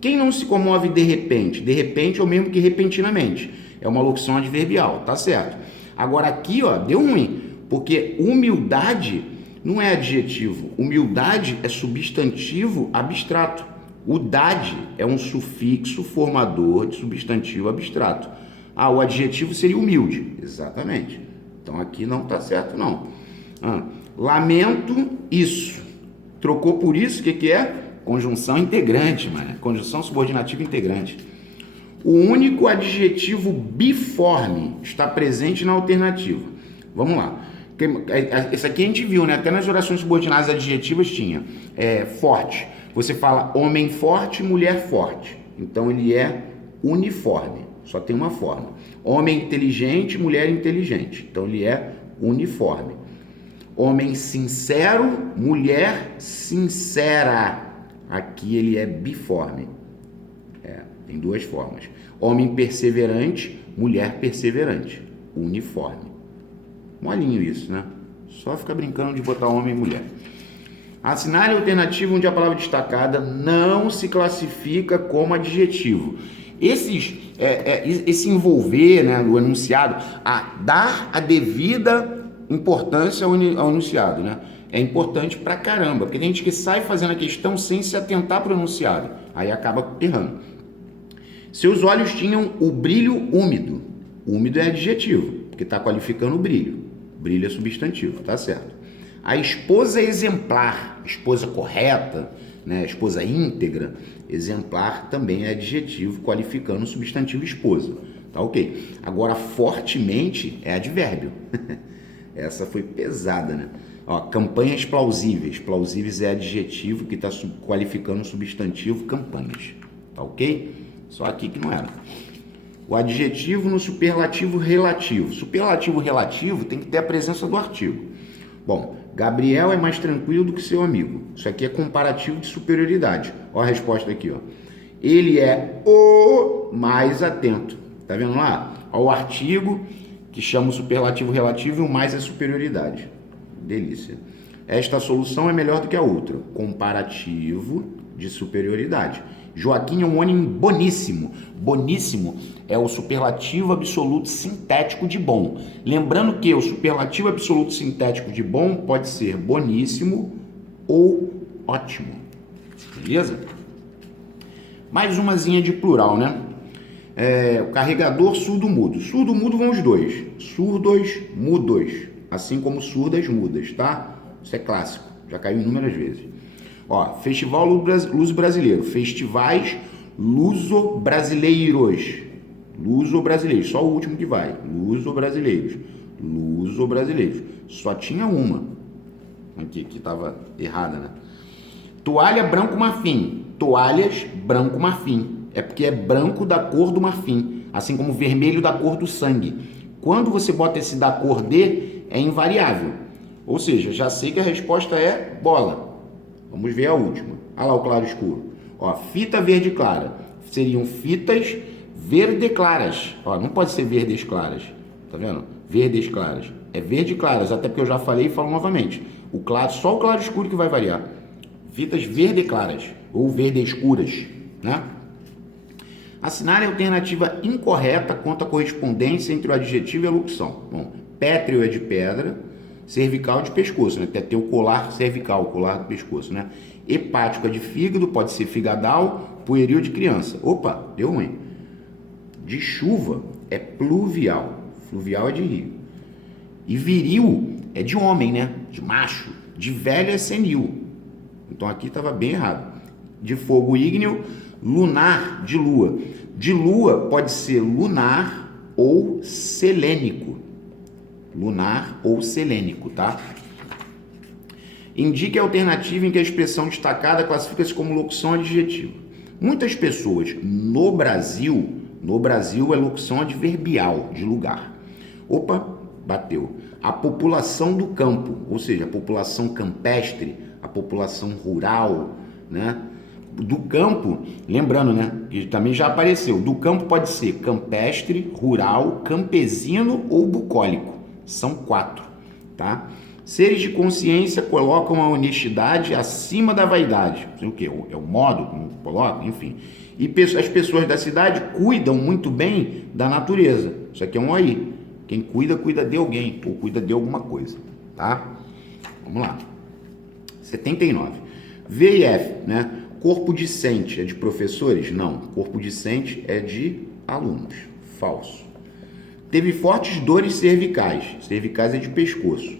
Quem não se comove de repente? De repente é o mesmo que repentinamente. É uma locução adverbial, tá certo. Agora aqui, ó, deu ruim, porque humildade não é adjetivo. Humildade é substantivo abstrato. Udade é um sufixo formador de substantivo abstrato. O adjetivo seria humilde. Exatamente. Então aqui não tá certo, não. Lamento isso. Trocou por isso, o que é? Conjunção integrante, mano. Conjunção subordinativa integrante. O único adjetivo biforme está presente na alternativa. Vamos lá. Esse aqui a gente viu, né? Até nas orações subordinadas adjetivas tinha. Forte. Você fala homem forte, mulher forte. Então ele é uniforme. Só tem uma forma. Homem inteligente, mulher inteligente. Então ele é uniforme. Homem sincero, mulher sincera. Aqui ele é biforme. Tem duas formas. Homem perseverante, mulher perseverante. Uniforme. Molinho isso, né? Só fica brincando de botar homem e mulher. Assinale a alternativa onde a palavra destacada não se classifica como adjetivo. Esse envolver, né, o enunciado, dar a devida importância ao enunciado, né? É importante pra caramba, porque tem gente que sai fazendo a questão sem se atentar para o enunciado, aí acaba errando. Seus olhos tinham o brilho úmido. Úmido é adjetivo, porque está qualificando o brilho. Brilho é substantivo, tá certo. A esposa exemplar, esposa correta, né, esposa íntegra, exemplar também é adjetivo qualificando o substantivo esposa, tá ok? Agora, fortemente é advérbio. Essa foi pesada, né? Ó, campanhas plausíveis. Plausíveis é adjetivo que está qualificando o substantivo campanhas, tá ok? Só aqui que não era. o adjetivo no superlativo relativo. Superlativo relativo tem que ter a presença do artigo. Bom, Gabriel é mais tranquilo do que seu amigo. Isso aqui é comparativo de superioridade. Olha a resposta aqui, ó. Ele é o mais atento. Tá vendo lá? Olha o artigo que chama o superlativo relativo e o mais é superioridade. Delícia. Esta solução é melhor do que a outra. Comparativo de superioridade. Joaquim é um homem boníssimo. Boníssimo é o superlativo absoluto sintético de bom. Lembrando que o superlativo absoluto sintético de bom pode ser boníssimo ou ótimo. Beleza? Mais umazinha de plural, né? O carregador surdo-mudo. Surdo-mudo vão os dois. Surdos, mudos. Assim como surdas, mudas, tá? Isso é clássico. Já caiu inúmeras vezes. Ó, Festival Luso Brasileiro. Festivais luso-brasileiros. Luso-brasileiros. Só o último que vai. Luso-brasileiros. Luso-brasileiros. Só tinha uma. Aqui estava errada, né? Toalha branco marfim. Toalhas branco marfim. É porque é branco da cor do marfim. Assim como vermelho da cor do sangue. Quando você bota esse da cor de, é invariável. Ou seja, já sei que a resposta é bola. Vamos ver a última. Olha lá o claro escuro. Ó, fita verde clara. Seriam fitas verde claras. Ó, não pode ser verdes claras. Tá vendo? Verdes claras. É verde claras, até porque eu já falei e falo novamente. O claro, só o claro escuro que vai variar. Fitas verde claras ou verde escuras, né? Assinale a alternativa incorreta quanto à correspondência entre o adjetivo e a locução. Bom, pétreo é de pedra, cervical é de pescoço, né? Até ter o colar cervical, o colar do pescoço, né? Hepático é de fígado, pode ser figadal, pueril de criança. Opa, deu ruim. De chuva é pluvial, fluvial é de rio. E viril é de homem, né? De macho. De velho é senil. Então aqui estava bem errado. De fogo ígneo, lunar, de lua. De lua pode ser lunar ou selênico. Lunar ou selênico, tá? Indique a alternativa em que a expressão destacada classifica-se como locução adjetiva. Muitas pessoas no Brasil é locução adverbial, de lugar. Opa, bateu. A população do campo, ou seja, a população campestre, a população rural, né? Do campo, lembrando, né? Que também já apareceu. Do campo pode ser campestre, rural, campesino ou bucólico. São 4, tá? Seres de consciência colocam a honestidade acima da vaidade. O quê? É o modo como coloca, enfim. E as pessoas da cidade cuidam muito bem da natureza. Isso aqui é um aí. Quem cuida, cuida de alguém ou cuida de alguma coisa, tá? Vamos lá. 79. V e F, né? Corpo discente é de professores? Não. Corpo discente é de alunos. Falso. Teve fortes dores cervicais. Cervicais é de pescoço.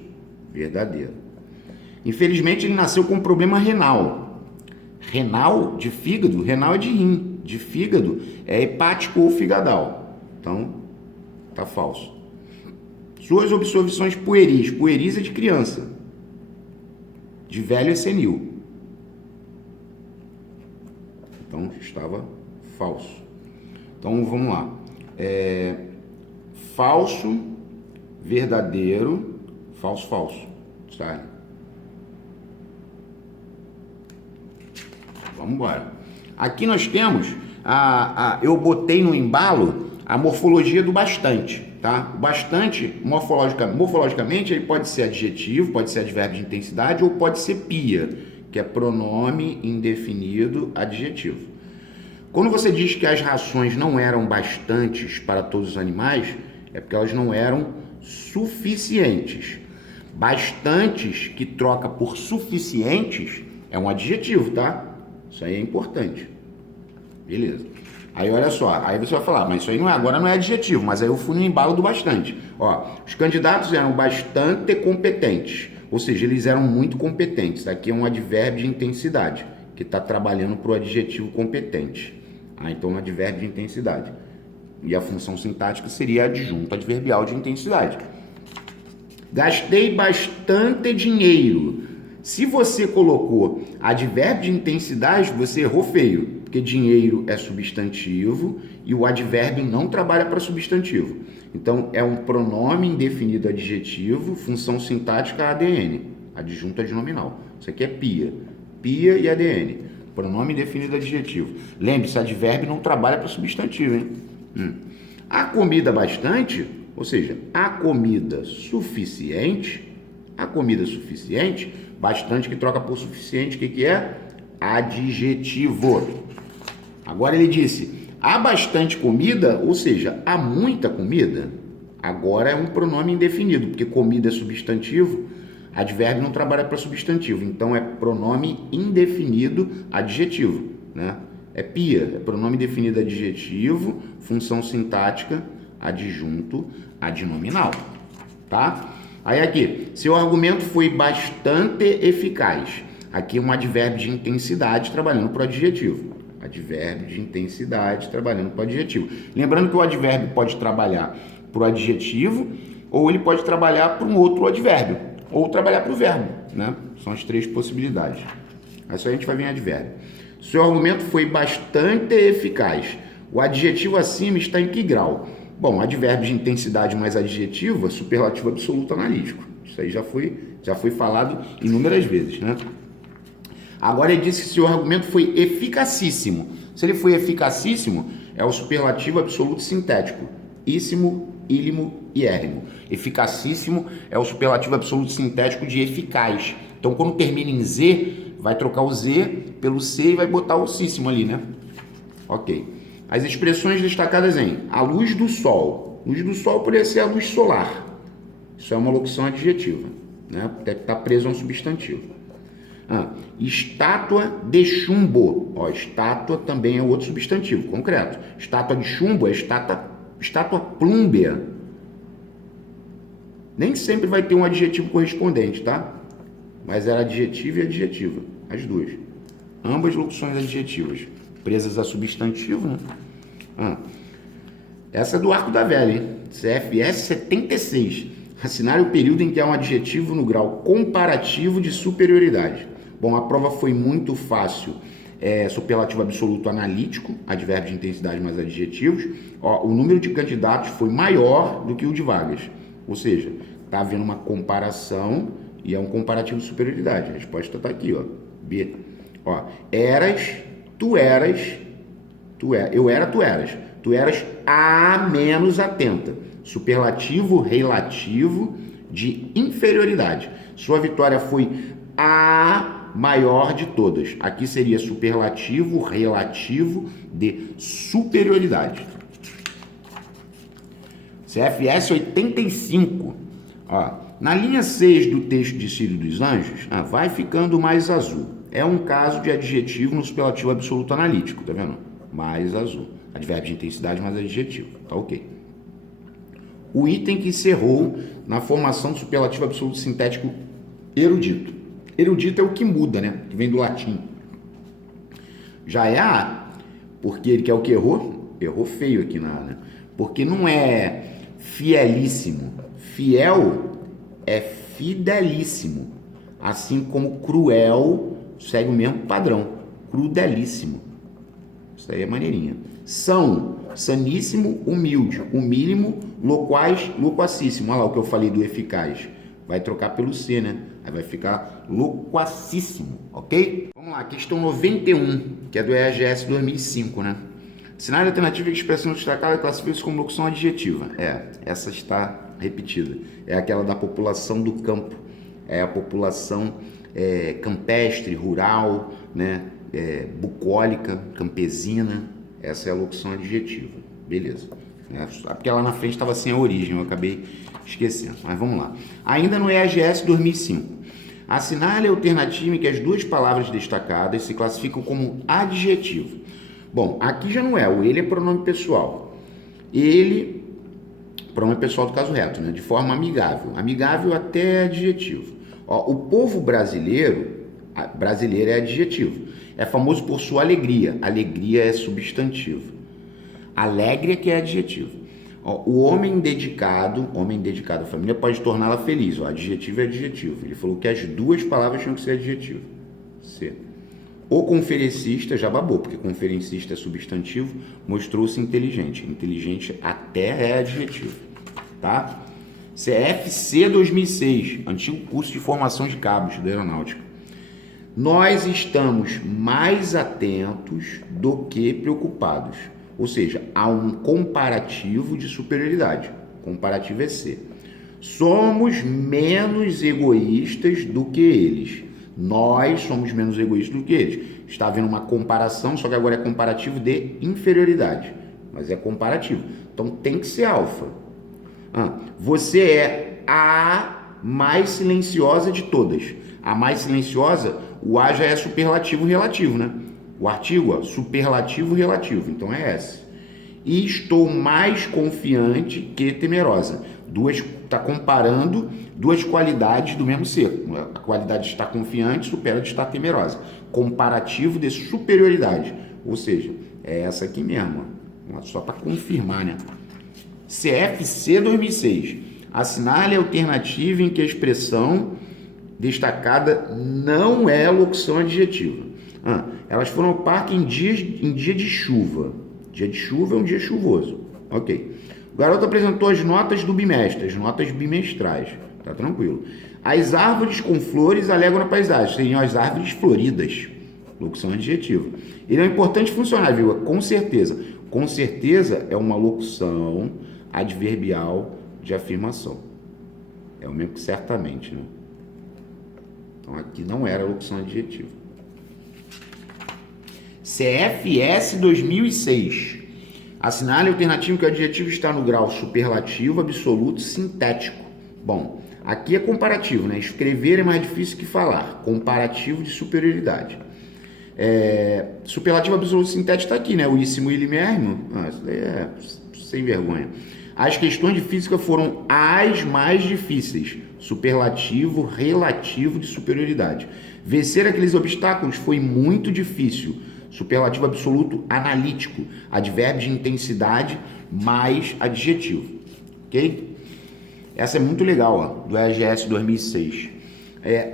Verdadeiro. Infelizmente, ele nasceu com um problema renal. Renal de fígado? Renal é de rim. De fígado é hepático ou figadal. Então, tá falso. Suas observações pueris. Pueris é de criança. De velho é senil. Então, estava falso. Então, vamos lá. Falso, verdadeiro, falso, falso. Sai. Vamos embora. Aqui nós temos, eu botei no embalo a morfologia do bastante, tá? O bastante, morfologicamente, ele pode ser adjetivo, pode ser advérbio de intensidade ou pode ser pia, que é pronome indefinido adjetivo. Quando você diz que as rações não eram bastantes para todos os animais, é porque elas não eram suficientes. Bastantes, que troca por suficientes, é um adjetivo, tá? Isso aí é importante. Beleza. Aí olha só, aí você vai falar, mas isso aí agora não é adjetivo, mas aí eu fui no embalo do bastante. Ó, os candidatos eram bastante competentes, ou seja, eles eram muito competentes. Aqui é um advérbio de intensidade, que está trabalhando para o adjetivo competente. Então, um advérbio de intensidade. E a função sintática seria adjunto adverbial de intensidade. Gastei bastante dinheiro. Se você colocou advérbio de intensidade, você errou feio. porque dinheiro é substantivo e o advérbio não trabalha para substantivo. Então, é um pronome indefinido adjetivo, função sintática ADN, adjunto adnominal. Isso aqui é pia. Pia e ADN. Pronome indefinido adjetivo. Lembre-se, advérbio não trabalha para substantivo, hein? A comida bastante, ou seja, a comida suficiente, bastante que troca por suficiente, o que é? Adjetivo. Agora ele disse, há bastante comida, ou seja, há muita comida. Agora é um pronome indefinido, porque comida é substantivo, advérbio não trabalha para substantivo, então é pronome indefinido adjetivo, né? É pia, é pronome indefinido adjetivo, função sintática, adjunto adnominal, tá? Aí aqui, seu argumento foi bastante eficaz. Aqui é um advérbio de intensidade trabalhando para o adjetivo. Advérbio de intensidade trabalhando para o adjetivo. Lembrando que o advérbio pode trabalhar para o adjetivo ou ele pode trabalhar para um outro advérbio ou trabalhar para o verbo, né? São as três possibilidades. Aí só a gente vai vir em advérbio. Seu argumento foi bastante eficaz. O adjetivo acima está em que grau? Bom, advérbio de intensidade mais adjetivo é superlativo absoluto analítico. Isso aí já foi falado inúmeras vezes, né? Agora ele disse que seu argumento foi eficacíssimo. Se ele foi eficacíssimo, é o superlativo absoluto sintético. Íssimo, ílimo e érrimo. Eficacíssimo é o superlativo absoluto sintético de eficaz. Então, quando termina em Z, vai trocar o Z pelo C e vai botar o císsimo ali, né? Ok. As expressões destacadas em a luz do sol. Luz do sol poderia ser a luz solar. Isso é uma locução adjetiva, né? Deve estar preso a um substantivo. Estátua de chumbo. Ó, estátua também é outro substantivo, concreto. Estátua de chumbo é estátua plúmbea. Nem sempre vai ter um adjetivo correspondente, tá? Mas era adjetivo e adjetiva, as duas. Ambas locuções adjetivas, presas a substantivo, né? Essa é do Arco da Velha, hein? CFS 76. Assinar o período em que há um adjetivo no grau comparativo de superioridade. Bom, a prova foi muito fácil. Superlativo absoluto analítico, advérbio de intensidade mais adjetivos. Ó, o número de candidatos foi maior do que o de vagas. Ou seja, está havendo uma comparação e é um comparativo de superioridade. A resposta está aqui, ó. B. Ó, eras, tu eras, eu era, tu eras. Tu eras a menos atenta. Superlativo relativo de inferioridade. Sua vitória foi a maior de todas. Aqui seria superlativo relativo de superioridade. CFS 85. Ó, na linha 6 do texto de Círio dos Anjos, vai ficando mais azul. É um caso de adjetivo no superlativo absoluto analítico, tá vendo? Mais azul. Advérbio de intensidade mais adjetivo. Tá ok. O item que encerrou na formação do superlativo absoluto sintético erudito. Erudito é o que muda, né? Que vem do latim. Já é a, porque ele que é o que errou? Errou feio aqui na, né? Porque não é fielíssimo. Fiel é fidelíssimo. Assim como cruel segue o mesmo padrão. Crudelíssimo. Isso aí é maneirinha. São, saníssimo, humilde. Humílimo, loquaz, loquacíssimo. Olha lá o que eu falei do eficaz. Vai trocar pelo C, né? Aí vai ficar loquacíssimo, ok? Vamos lá, questão 91, que é do EAGS 2005, né? Cenário alternativo de expressão destacada classifica-se como locução adjetiva. Essa está repetida. É aquela da população do campo. É a população campestre, rural, né? Bucólica, campesina. Essa é a locução adjetiva. Beleza. Porque lá na frente estava sem a origem, eu acabei esquecendo. Mas vamos lá. Ainda no EAGS 2005. Assinale a alternativa em que as duas palavras destacadas se classificam como adjetivo. Bom, aqui já não é. O ele é pronome pessoal. Ele, pronome pessoal do caso reto, né? De forma amigável. Amigável até adjetivo. Ó, o povo brasileiro é adjetivo. É famoso por sua alegria. Alegria é substantivo. Alegre é que é adjetivo. Ó, o homem dedicado à família pode torná-la feliz. Ó, adjetivo é adjetivo. Ele falou que as duas palavras tinham que ser adjetivo. C. O conferencista já babou, porque conferencista é substantivo, mostrou-se inteligente. Inteligente até é adjetivo, tá? CFC 2006, antigo curso de formação de cabos da aeronáutica. Nós estamos mais atentos do que preocupados. Ou seja, há um comparativo de superioridade. Comparativo é C. Somos menos egoístas do que eles. Nós somos menos egoístas do que eles. Está havendo uma comparação, só que agora é comparativo de inferioridade. Mas é comparativo. Então tem que ser alfa. Você é a mais silenciosa de todas. A mais silenciosa, o A já é superlativo relativo, né? O artigo, ó, superlativo relativo, então é S. E estou mais confiante que temerosa. Está comparando duas qualidades do mesmo ser. A qualidade de estar confiante supera a de estar temerosa. Comparativo de superioridade. Ou seja, é essa aqui mesmo. Ó. Só para confirmar, né? CFC 2006. Assinale a alternativa em que a expressão destacada não é locução adjetiva. Elas foram ao parque em dia de chuva. Dia de chuva é um dia chuvoso. Ok. O garoto apresentou as notas do bimestre, as notas bimestrais. Tá tranquilo. As árvores com flores alegram a paisagem. Seriam as árvores floridas. Locução adjetiva. Ele é um importante funcionário, viu? Com certeza. Com certeza é uma locução adverbial de afirmação. É o mesmo que certamente, né? Então aqui não era locução adjetiva. CFS 2006. Assinale a alternativa que o adjetivo está no grau superlativo, absoluto, sintético. Bom, aqui é comparativo, né? Escrever é mais difícil que falar. Comparativo de superioridade. Superlativo, absoluto, sintético está aqui, né? O íssimo e ilimérrimo. Isso daí é sem vergonha. As questões de física foram as mais difíceis. Superlativo, relativo de superioridade. Vencer aqueles obstáculos foi muito difícil. Superlativo absoluto analítico. Advérbio de intensidade mais adjetivo. Ok? Essa é muito legal, ó, do EGS 2006.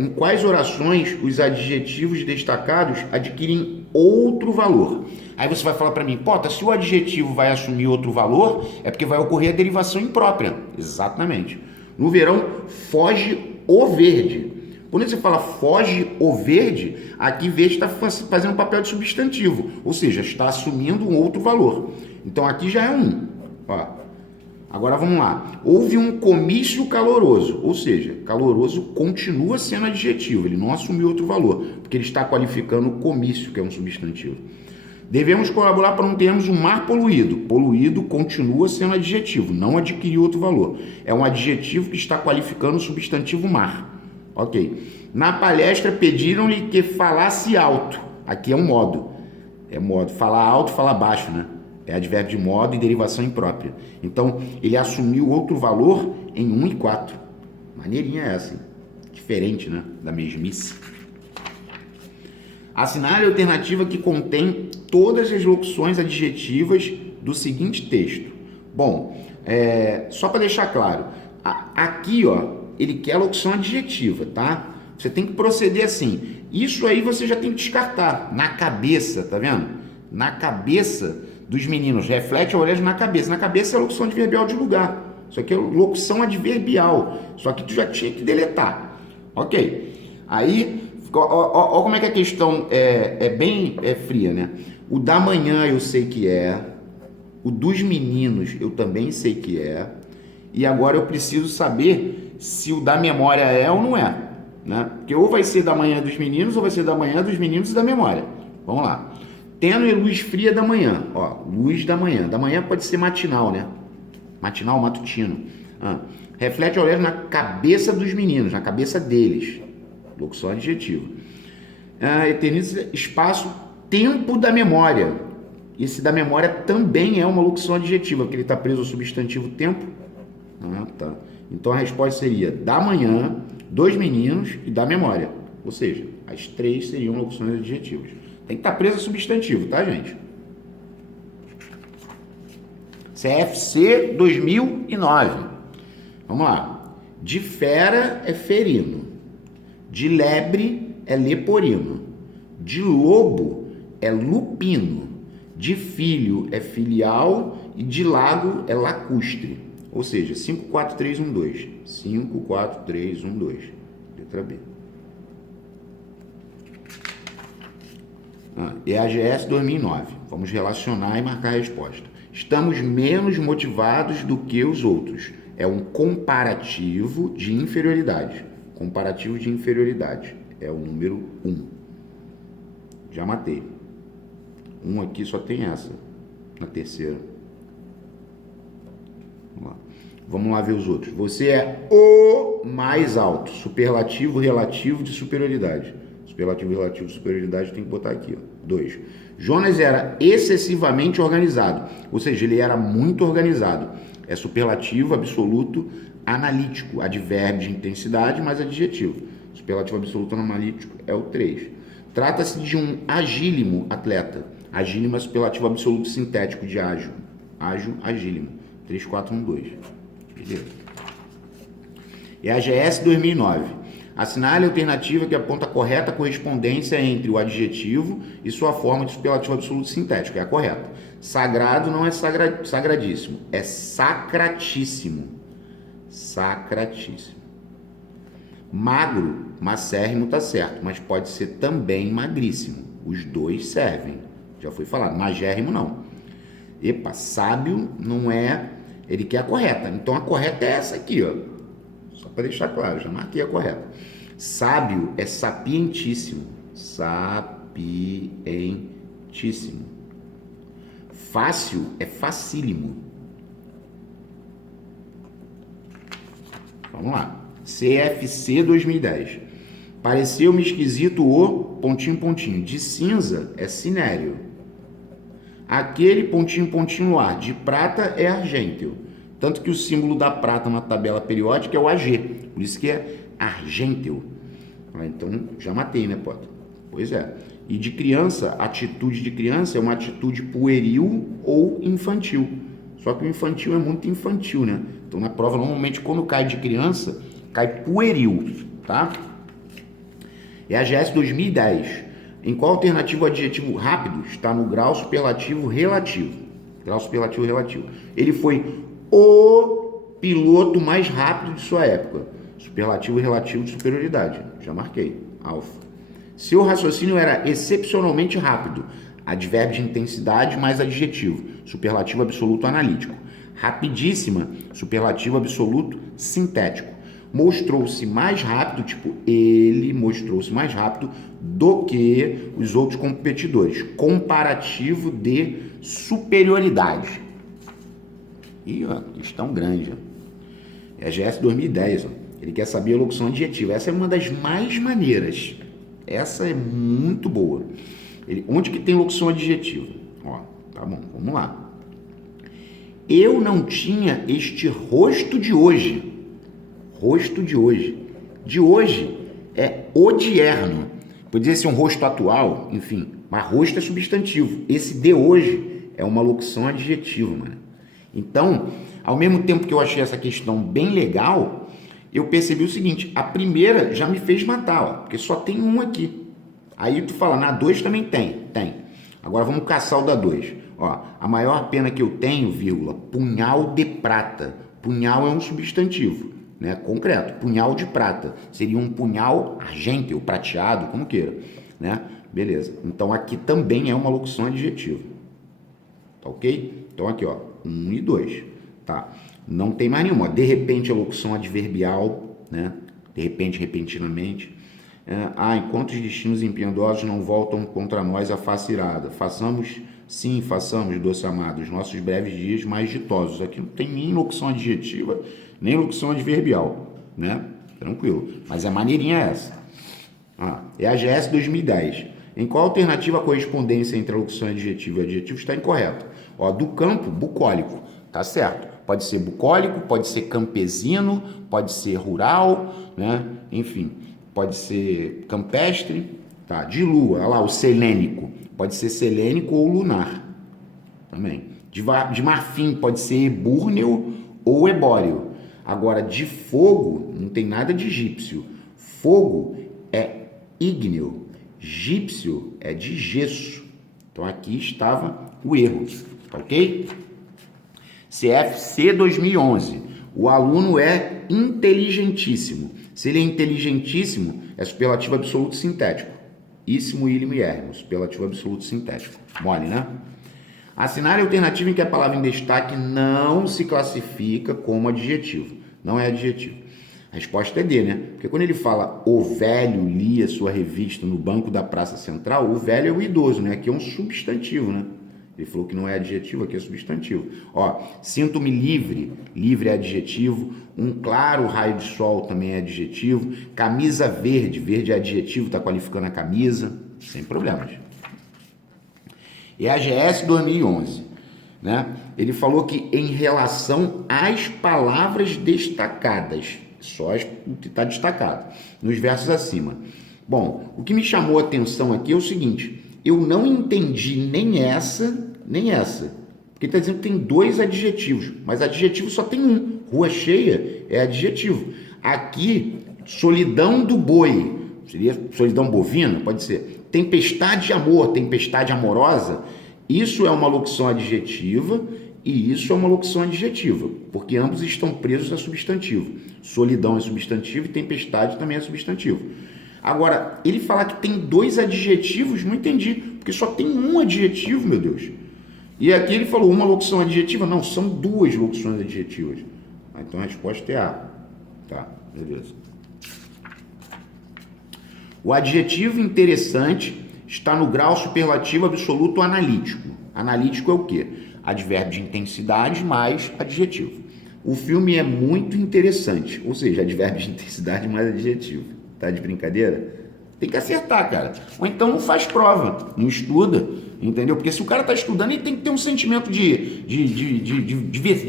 Em quais orações os adjetivos destacados adquirem outro valor? Aí você vai falar para mim, Pota, se o adjetivo vai assumir outro valor, é porque vai ocorrer a derivação imprópria. Exatamente. No verão, foge o verde. Quando você fala foge o verde, aqui verde está fazendo um papel de substantivo, ou seja, está assumindo um outro valor. Então aqui já é um. Ó. Agora vamos lá. Houve um comício caloroso, ou seja, caloroso continua sendo adjetivo, ele não assumiu outro valor, porque ele está qualificando o comício, que é um substantivo. Devemos colaborar para não termos um mar poluído. Poluído continua sendo adjetivo, não adquiriu outro valor. É um adjetivo que está qualificando o substantivo mar. Ok. Na palestra pediram-lhe que falasse alto. Aqui é um modo. É modo. Falar alto, falar baixo, né? É advérbio de modo e derivação imprópria. Então, ele assumiu outro valor em 1 e 4. Maneirinha essa, hein? Diferente, né? Da mesmice. Assinale a alternativa que contém todas as locuções adjetivas do seguinte texto. Bom, só para deixar claro, aqui, ó, ele quer locução adjetiva, tá? Você tem que proceder assim. Isso aí você já tem que descartar. Na cabeça, tá vendo? Na cabeça dos meninos. Reflete a orelha na cabeça. Na cabeça é locução adverbial de lugar. Isso aqui é locução adverbial. Só que tu já tinha que deletar. Ok. Aí, ó como é que a questão é bem fria, né? O da manhã eu sei que é. O dos meninos eu também sei que é. E agora eu preciso saber se o da memória é ou não é, né? Porque ou vai ser da manhã dos meninos ou vai ser da manhã dos meninos e da memória. Vamos lá. Tênue luz fria da manhã. Ó, luz da manhã. Da manhã pode ser matinal, né? Matinal, matutino. Reflete a olhar na cabeça dos meninos, na cabeça deles. Locução adjetiva. Eterniza espaço, tempo da memória. Esse da memória também é uma locução adjetiva, porque ele está preso ao substantivo tempo. Tá. Então a resposta seria da manhã, dos meninos e da memória. Ou seja, as três seriam locuções adjetivas. Tem que estar preso a substantivo, tá, gente? CFC 2009. Vamos lá. De fera é ferino. De lebre é leporino. De lobo é lupino. De filho é filial e de lago é lacustre. Ou seja, 5, 4, 3, 1, 2. 5, 4, 3, 1, 2. Letra B. EAGS 2009. Vamos relacionar e marcar a resposta. Estamos menos motivados do que os outros. É um comparativo de inferioridade. Comparativo de inferioridade. É o número 1. Já matei. 1 aqui só tem essa. Na terceira. Vamos lá ver os outros. Você é o mais alto. Superlativo relativo de superioridade. Superlativo relativo de superioridade tem que botar aqui, ó. 2. Jonas era excessivamente organizado. Ou seja, ele era muito organizado. É superlativo absoluto analítico. Advérbio de intensidade mais adjetivo. Superlativo absoluto analítico é o 3. Trata-se de um agílimo atleta. Agílimo é superlativo absoluto sintético de ágil. Ágil, agílimo. 3, 4, 1, 2. Beleza. EAGS 2009. Assinale a alternativa que aponta a correta correspondência entre o adjetivo e sua forma de superlativo absoluto sintético. É a correta. Sagrado não é sagradíssimo. É sacratíssimo. Sacratíssimo. Magro, macérrimo tá certo, mas pode ser também magríssimo. Os dois servem. Já foi falado. Magérrimo não. Epa, sábio não é... Ele quer a correta. Então a correta é essa aqui, ó. Só para deixar claro, já marquei a correta. Sábio é sapientíssimo. Sapientíssimo. Fácil é facílimo. Vamos lá. CFC 2010. Pareceu-me esquisito o... pontinho, pontinho. De cinza é cinério. Aquele pontinho, pontinho no ar. De prata é argênteo. Tanto que o símbolo da prata na tabela periódica é o AG. Por isso que é argênteo. Então, já matei, né, Potter? Pois é. E de criança, atitude de criança é uma atitude pueril ou infantil. Só que o infantil é muito infantil, né? Então, na prova, normalmente, quando cai de criança, cai pueril, tá? EAGS 2010. Em qual alternativa o adjetivo rápido está no grau superlativo relativo? Grau superlativo relativo. Ele foi o piloto mais rápido de sua época. Superlativo relativo de superioridade. Já marquei. Alfa. Seu raciocínio era excepcionalmente rápido. Advérbio de intensidade mais adjetivo. Superlativo absoluto analítico. Rapidíssima. Superlativo absoluto sintético. Mostrou-se mais rápido, tipo, ele mostrou-se mais rápido do que os outros competidores. Comparativo de superioridade. E, ó, questão grande. É GS 2010, ó. Ele quer saber a locução adjetiva. Essa é uma das mais maneiras. Essa é muito boa. Onde que tem locução adjetiva? Ó, tá bom, vamos lá. Eu não tinha este rosto de hoje. Rosto de hoje. De hoje é odierno. Poderia ser um rosto atual, enfim. Mas rosto é substantivo. Esse de hoje é uma locução adjetiva, mano. Então, ao mesmo tempo que eu achei essa questão bem legal, eu percebi o seguinte, a primeira já me fez matar, ó, porque só tem um aqui. Aí tu fala, na 2 também tem. Tem. Agora vamos caçar o da 2. Ó, a maior pena que eu tenho, vírgula, punhal de prata. Punhal é um substantivo, né? Concreto. Punhal de prata. Seria um punhal argênteo, prateado, como queira, né? Beleza. Então aqui também é uma locução adjetiva. Tá ok? Então aqui, ó, 1 e 2. Tá. Não tem mais nenhuma. De repente é locução adverbial, né? De repente, repentinamente. Enquanto os destinos impiedosos não voltam contra nós a face irada. Façamos, sim, façamos, doce amado, os nossos breves dias mais ditosos. Aqui não tem nem locução adjetiva, nem locução adverbial, né? Tranquilo. Mas a maneirinha é essa. É a GS 2010. Em qual alternativa a correspondência entre a locução adjetiva e o adjetivo está incorreta? Ó, do campo, bucólico. Tá certo. Pode ser bucólico, pode ser campesino, pode ser rural, né? Enfim, pode ser campestre, tá? De lua, olha lá, o selênico. Pode ser selênico ou lunar. Também. De marfim, pode ser ebúrneo ou ebóreo. Agora, de fogo, não tem nada de egípcio. Fogo é ígneo. Gípseo é de gesso. Então aqui estava o erro, ok? CFC 2011. O aluno é inteligentíssimo. Se ele é inteligentíssimo, é superlativo absoluto sintético. Íssimo, ílimo e érrimo. Superlativo absoluto sintético. Mole, né? Assinale a alternativa em que a palavra em destaque não se classifica como adjetivo. Não é adjetivo. A resposta é D, né? Porque quando ele fala o velho lia sua revista no banco da Praça Central, o velho é o idoso, né? Aqui é um substantivo, né? Ele falou que não é adjetivo, aqui é substantivo. Ó, sinto-me livre, livre é adjetivo. Um claro raio de sol também é adjetivo. Camisa verde, verde é adjetivo, tá qualificando a camisa, sem problemas. E a AGS 2011, né? Ele falou que em relação às palavras destacadas, só o que está destacado, nos versos acima. Bom, o que me chamou a atenção aqui é o seguinte, eu não entendi nem essa, porque está dizendo que tem dois adjetivos, mas adjetivo só tem um, rua cheia é adjetivo. Aqui, solidão do boi, seria solidão bovina, pode ser. Tempestade de amor, tempestade amorosa, isso é uma locução adjetiva e isso é uma locução adjetiva, porque ambos estão presos a substantivo. Solidão é substantivo e tempestade também é substantivo. Agora, ele falar que tem dois adjetivos, não entendi, porque só tem um adjetivo, meu Deus. E aqui ele falou uma locução adjetiva, não, são duas locuções adjetivas. Então a resposta é A. Tá, beleza. O adjetivo interessante está no grau superlativo absoluto analítico. Analítico é o quê? Advérbio de intensidade mais adjetivo. O filme é muito interessante, ou seja, advérbio de intensidade mais adjetivo. Tá de brincadeira? Tem que acertar, cara. Ou então não faz prova, não estuda, entendeu? Porque se o cara tá estudando, ele tem que ter um sentimento de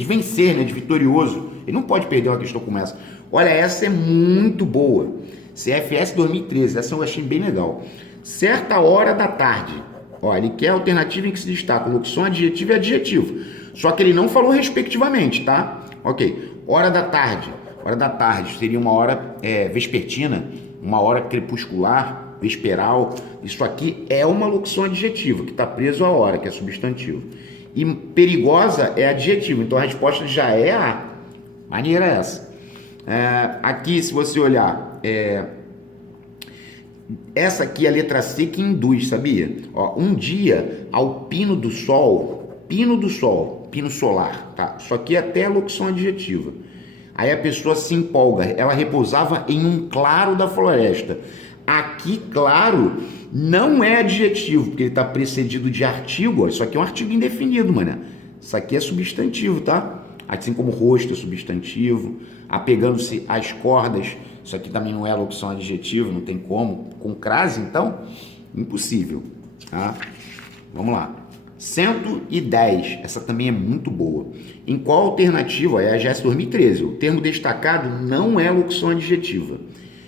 vencer, né? De vitorioso. Ele não pode perder uma questão como essa. Olha, essa é muito boa. CFS 2013, essa eu achei bem legal. Certa hora da tarde. Ó, ele quer a alternativa em que se destaca locução adjetivo e adjetivo. Só que ele não falou respectivamente, tá? Ok. Hora da tarde. Hora da tarde seria uma hora vespertina, uma hora crepuscular, vesperal. Isso aqui é uma locução adjetiva, que está preso à hora, que é substantivo. E perigosa é adjetivo, então a resposta já é A. Maneira é essa. Aqui, se você olhar, essa aqui é a letra C que induz, sabia? Ó, um dia, ao pino do sol, pino solar, tá? Isso aqui é até a locução adjetiva. Aí a pessoa se empolga, ela repousava em um claro da floresta. Aqui, claro, não é adjetivo, porque ele está precedido de artigo. Ó, isso aqui é um artigo indefinido, mano. Isso aqui é substantivo, tá? Assim como rosto é substantivo, apegando-se às cordas, isso aqui também não é locução adjetiva, não tem como. Com crase, então, impossível, tá? Vamos lá. 110, essa também é muito boa. Em qual alternativa? É a AGS 2013. O termo destacado não é locução adjetiva.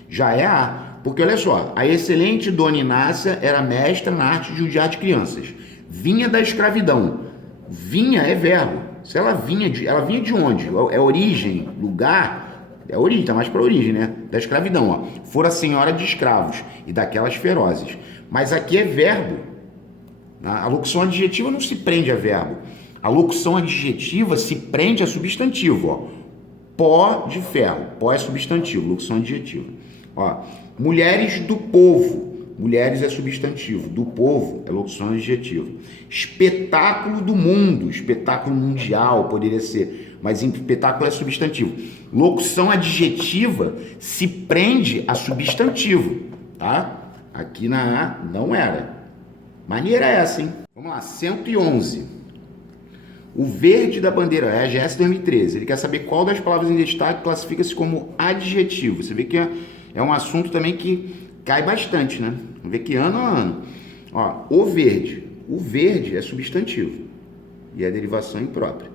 Já é A, porque olha só, a excelente Dona Inácia era mestra na arte de judiar de crianças. Vinha da escravidão. Vinha é verbo. Se ela vinha de onde? É origem, lugar, é origem, tá mais para origem, né? Da escravidão, ó. Fora senhora de escravos e daquelas ferozes. Mas aqui é verbo. A locução adjetiva não se prende a verbo. A locução adjetiva se prende a substantivo, ó. Pó de ferro, pó é substantivo, locução adjetiva. Ó, mulheres do povo. Mulheres é substantivo, do povo é locução adjetiva. Espetáculo do mundo, espetáculo mundial poderia ser, mas espetáculo é substantivo. Locução adjetiva se prende a substantivo, tá? Aqui na A não era. Maneira é essa, hein? Vamos lá, 111. O verde da bandeira é a AGS 2013. Ele quer saber qual das palavras em destaque classifica-se como adjetivo. Você vê que é um assunto também que cai bastante, né? Vamos ver que ano a ano. Ó, o verde. O verde é substantivo e é derivação imprópria.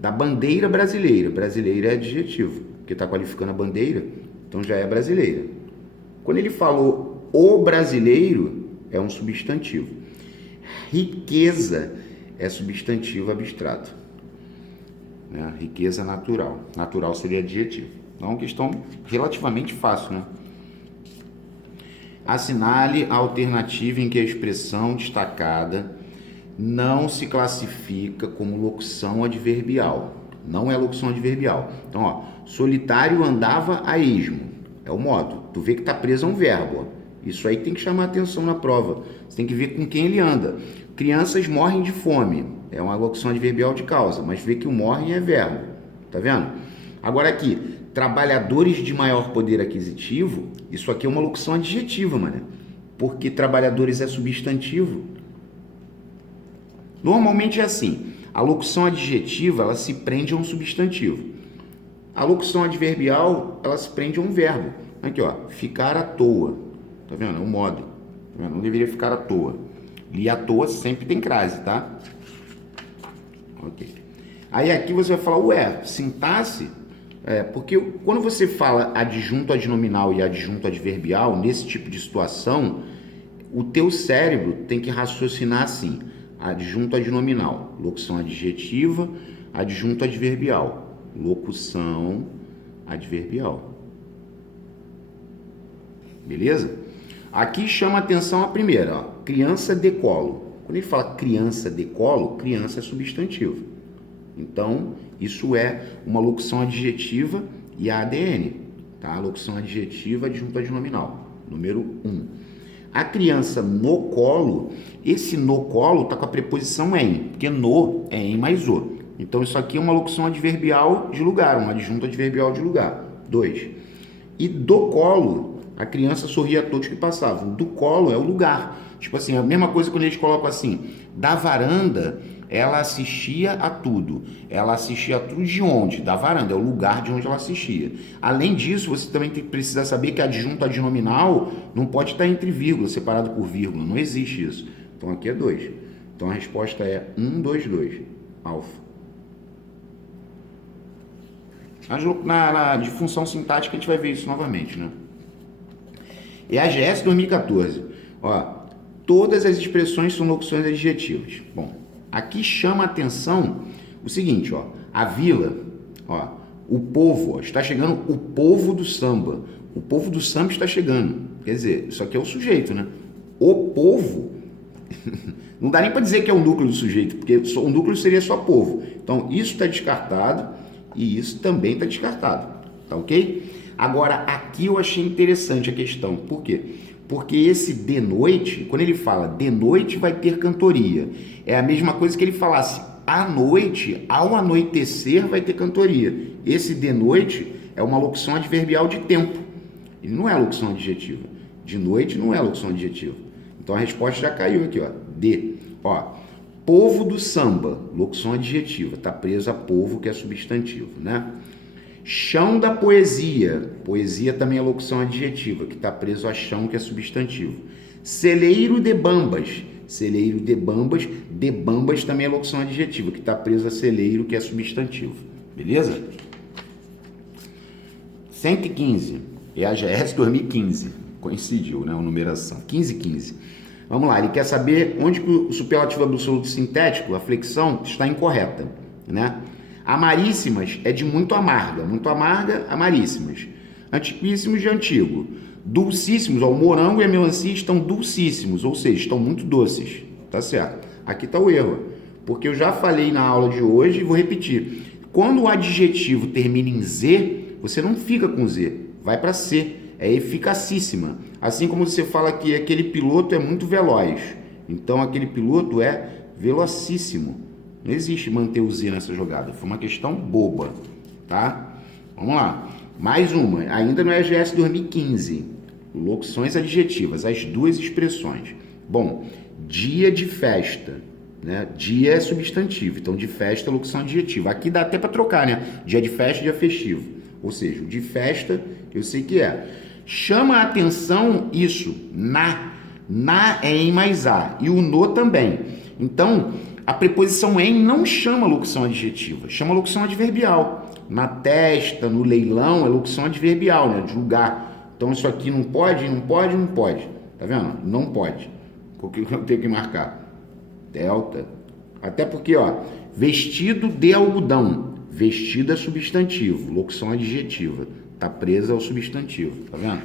Da bandeira brasileira. Brasileira é adjetivo, porque está qualificando a bandeira, então já é brasileira. Quando ele falou o brasileiro, é um substantivo. Riqueza é substantivo abstrato. Né? Riqueza natural. Natural seria adjetivo. Então é uma questão relativamente fácil, né? Assinale a alternativa em que a expressão destacada não se classifica como locução adverbial. Não é locução adverbial. Então, ó, solitário andava a esmo. É o modo. Tu vê que tá preso a um verbo. Ó. Isso aí tem que chamar atenção na prova. Você tem que ver com quem ele anda. Crianças morrem de fome. É uma locução adverbial de causa, mas vê que o morrem é verbo. Tá vendo? Agora aqui, trabalhadores de maior poder aquisitivo, isso aqui é uma locução adjetiva, mano. Porque trabalhadores é substantivo. Normalmente é assim. A locução adjetiva, ela se prende a um substantivo. A locução adverbial, ela se prende a um verbo. Aqui, ó, ficar à toa. Tá vendo? É um modo. Tá vendo? Não deveria ficar à toa. E à toa sempre tem crase, tá? Ok. Aí aqui você vai falar, ué, sintaxe? Porque quando você fala adjunto adnominal e adjunto adverbial, nesse tipo de situação, o teu cérebro tem que raciocinar assim. Adjunto adnominal, locução adjetiva, adjunto adverbial, locução adverbial. Beleza? Aqui chama atenção a primeira, ó, criança de colo. Quando ele fala criança de colo, criança é substantivo. Então, isso é uma locução adjetiva e ADN, tá? Locução adjetiva adjunto adnominal, número 1. A criança no colo, esse no colo está com a preposição em, porque no é em mais o. Então, isso aqui é uma locução adverbial de lugar, um adjunto adverbial de lugar. 2. E do colo, a criança sorria a todos que passavam. Do colo é o lugar. Tipo assim, a mesma coisa quando eles colocam assim, da varanda, ela assistia a tudo. Ela assistia a tudo de onde? Da varanda, é o lugar de onde ela assistia. Além disso, você também precisa saber que adjunto adnominal não pode estar entre vírgula, separado por vírgula. Não existe isso. Então aqui é 2. Então a resposta é 1, 2, 2. Alfa. De função sintática a gente vai ver isso novamente, né? EAGS 2014. Ó, todas as expressões são locuções adjetivas. Bom, aqui chama a atenção o seguinte, ó, a vila, ó, o povo, ó, está chegando o povo do samba. O povo do samba está chegando. Quer dizer, isso aqui é o sujeito, né? O povo, não dá nem para dizer que é o núcleo do sujeito, porque o núcleo seria só povo. Então, isso está descartado e isso também está descartado, tá ok? Agora, aqui eu achei interessante a questão. Por quê? Porque esse de noite, quando ele fala de noite vai ter cantoria, é a mesma coisa que ele falasse à noite, ao anoitecer vai ter cantoria. Esse de noite é uma locução adverbial de tempo. Ele não é locução adjetiva. De noite não é locução adjetiva. Então a resposta já caiu aqui, ó. De. Ó, povo do samba, locução adjetiva. Está preso a povo, que é substantivo, né? Chão da poesia. Poesia também é locução adjetiva, que está preso a chão, que é substantivo. Celeiro de bambas. Celeiro de bambas também é locução adjetiva, que está preso a celeiro, que é substantivo. Beleza? 115. EAGS 2015. Coincidiu, né? A numeração. 15. Vamos lá. Ele quer saber onde o superlativo absoluto sintético, a flexão, está incorreta, né? Amaríssimas é de muito amarga, amaríssimas. Antiquíssimos de antigo. Dulcíssimos, ó, o morango e a melancia estão dulcíssimos, ou seja, estão muito doces, tá certo? Aqui está o erro, porque eu já falei na aula de hoje e vou repetir. Quando o adjetivo termina em Z, você não fica com Z, vai para C, é eficacíssima. Assim como você fala que aquele piloto é muito veloz, então aquele piloto é velocíssimo. Não existe manter o Z nessa jogada. Foi uma questão boba, tá? Vamos lá. Mais uma. Ainda no EAGS 2015. Locuções adjetivas. As duas expressões. Bom, dia de festa. Né? Dia é substantivo. Então, de festa é locução adjetiva. Aqui dá até para trocar, né? Dia de festa, dia festivo. Ou seja, o de festa, eu sei que é. Chama a atenção isso. Na. Na é em mais a. E o no também. Então, a preposição em não chama locução adjetiva, chama locução adverbial. Na testa, no leilão, é locução adverbial, né? De lugar. Então, isso aqui não pode. Tá vendo? Não pode. O que eu tenho que marcar? Delta. Até porque, ó, vestido de algodão. Vestido é substantivo, locução adjetiva. Tá presa ao substantivo, tá vendo?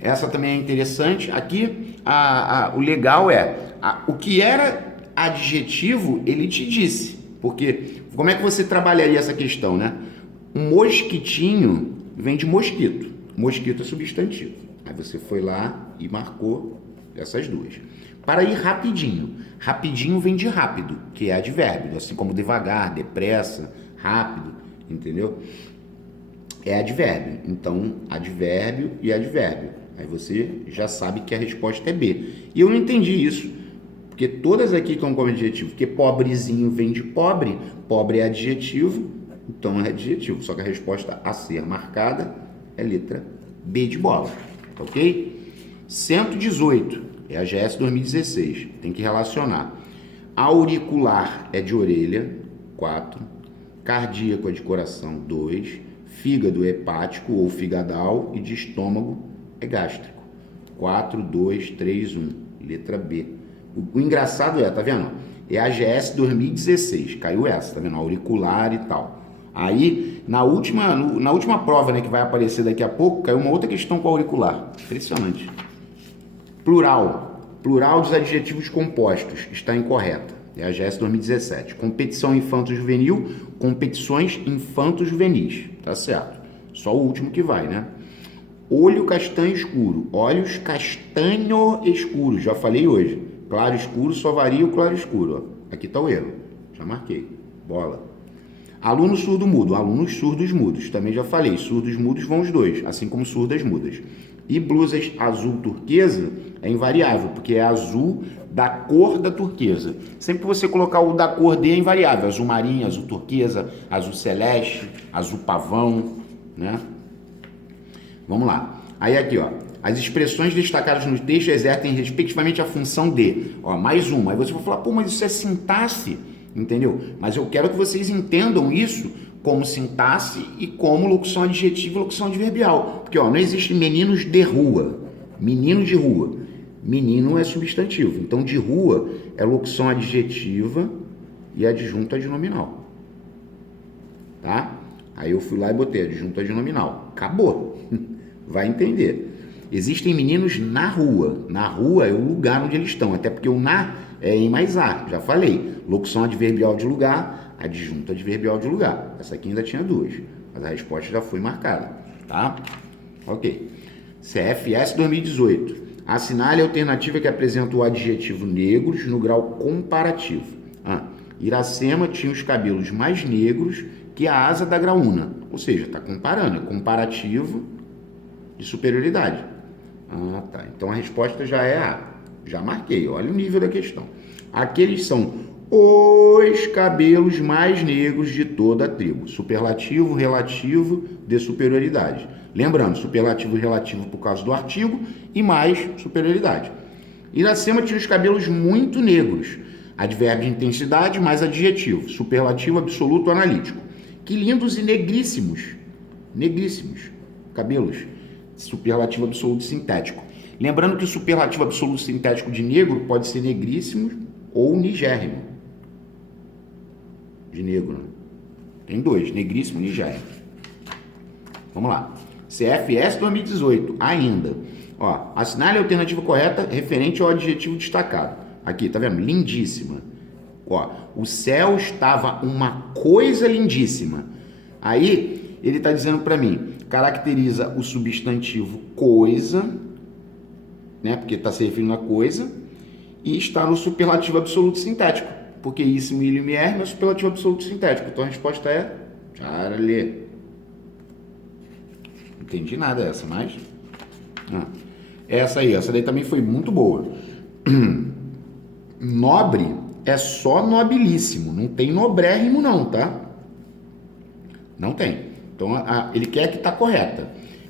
Essa também é interessante. Aqui, o legal é, o que era adjetivo, ele te disse. Porque, como é que você trabalharia essa questão, né? Um mosquitinho vem de mosquito. Mosquito é substantivo. Aí você foi lá e marcou essas duas. Para ir rapidinho. Rapidinho vem de rápido, que é advérbio. Assim como devagar, depressa, rápido, entendeu? É advérbio. Então, advérbio e advérbio. Aí você já sabe que a resposta é B. E eu não entendi isso, porque todas aqui estão como adjetivo. Porque pobrezinho vem de pobre, pobre é adjetivo, então é adjetivo. Só que a resposta a ser marcada é letra B de bola, ok? 118 é a GS 2016, tem que relacionar. Auricular é de orelha, 4. Cardíaco é de coração, 2. Fígado é hepático ou figadal e de estômago é gástrico. 4, 2, 3, 1. Letra B. O engraçado tá vendo? É a GS 2016. Caiu essa, tá vendo? Auricular e tal. Aí, na última prova, né, que vai aparecer daqui a pouco, caiu uma outra questão com auricular. Impressionante. Plural. Plural dos adjetivos compostos. Está incorreta. É a GS 2017. Competição infanto-juvenil, competições infanto-juvenis. Tá certo. Só o último que vai, né? Olho castanho escuro. Olhos castanho escuro. Já falei hoje. Claro escuro só varia o claro escuro. Ó. Aqui tá o erro. Já marquei. Bola. Aluno surdo mudo. Alunos surdos mudos. Também já falei. Surdos mudos vão os dois. Assim como surdas mudas. E blusas azul turquesa é invariável, porque é azul da cor da turquesa. Sempre que você colocar o da cor D é invariável. Azul marinho, azul turquesa, azul celeste, azul pavão, né? Vamos lá. Aí aqui, ó. As expressões destacadas no texto exercem respectivamente a função de. Ó, mais uma. Aí você vai falar, pô, mas isso é sintaxe, entendeu? Mas eu quero que vocês entendam isso como sintaxe e como locução adjetiva e locução adverbial. Porque, ó, não existe meninos de rua. Menino de rua. Menino é substantivo. Então, de rua é locução adjetiva e adjunto adnominal. Tá? Aí eu fui lá e botei adjunto adnominal. Acabou. Vai entender. Existem meninos na rua. Na rua é o lugar onde eles estão. Até porque o na é em mais a. Já falei. Locução adverbial de lugar, adjunto adverbial de lugar. Essa aqui ainda tinha duas. Mas a resposta já foi marcada. Tá? Ok. CFS 2018. Assinale a alternativa que apresenta o adjetivo negros no grau comparativo. Iracema tinha os cabelos mais negros que a asa da graúna. Ou seja, está comparando. É comparativo de superioridade. Tá. Então a resposta já é A. Já marquei. Olha o nível da questão. Aqueles são os cabelos mais negros de toda a tribo. Superlativo, relativo, de superioridade. Lembrando, superlativo e relativo por causa do artigo e mais superioridade. Iracema tinha os cabelos muito negros. Advérbio de intensidade mais adjetivo. Superlativo absoluto analítico. Que lindos e negríssimos. Negríssimos. Cabelos. Superlativo absoluto sintético. Lembrando que o superlativo absoluto sintético de negro pode ser negríssimo ou nigérrimo. De negro, né? Tem dois, negríssimo e nigérrimo. Vamos lá. CFS 2018, ainda. Ó, assinale a alternativa correta referente ao adjetivo destacado. Aqui, tá vendo? Lindíssima. Ó, o céu estava uma coisa lindíssima. Aí, ele está dizendo para mim, caracteriza o substantivo coisa, né? Porque está se referindo a coisa, e está no superlativo absoluto sintético. Porque isso, milho, é superlativo absoluto sintético. Então a resposta é Charlie. Entendi nada essa, mas... essa daí também foi muito boa. Nobre é só nobilíssimo, não tem nobrérrimo não, tá? Não tem. Então, ele quer que tá correta.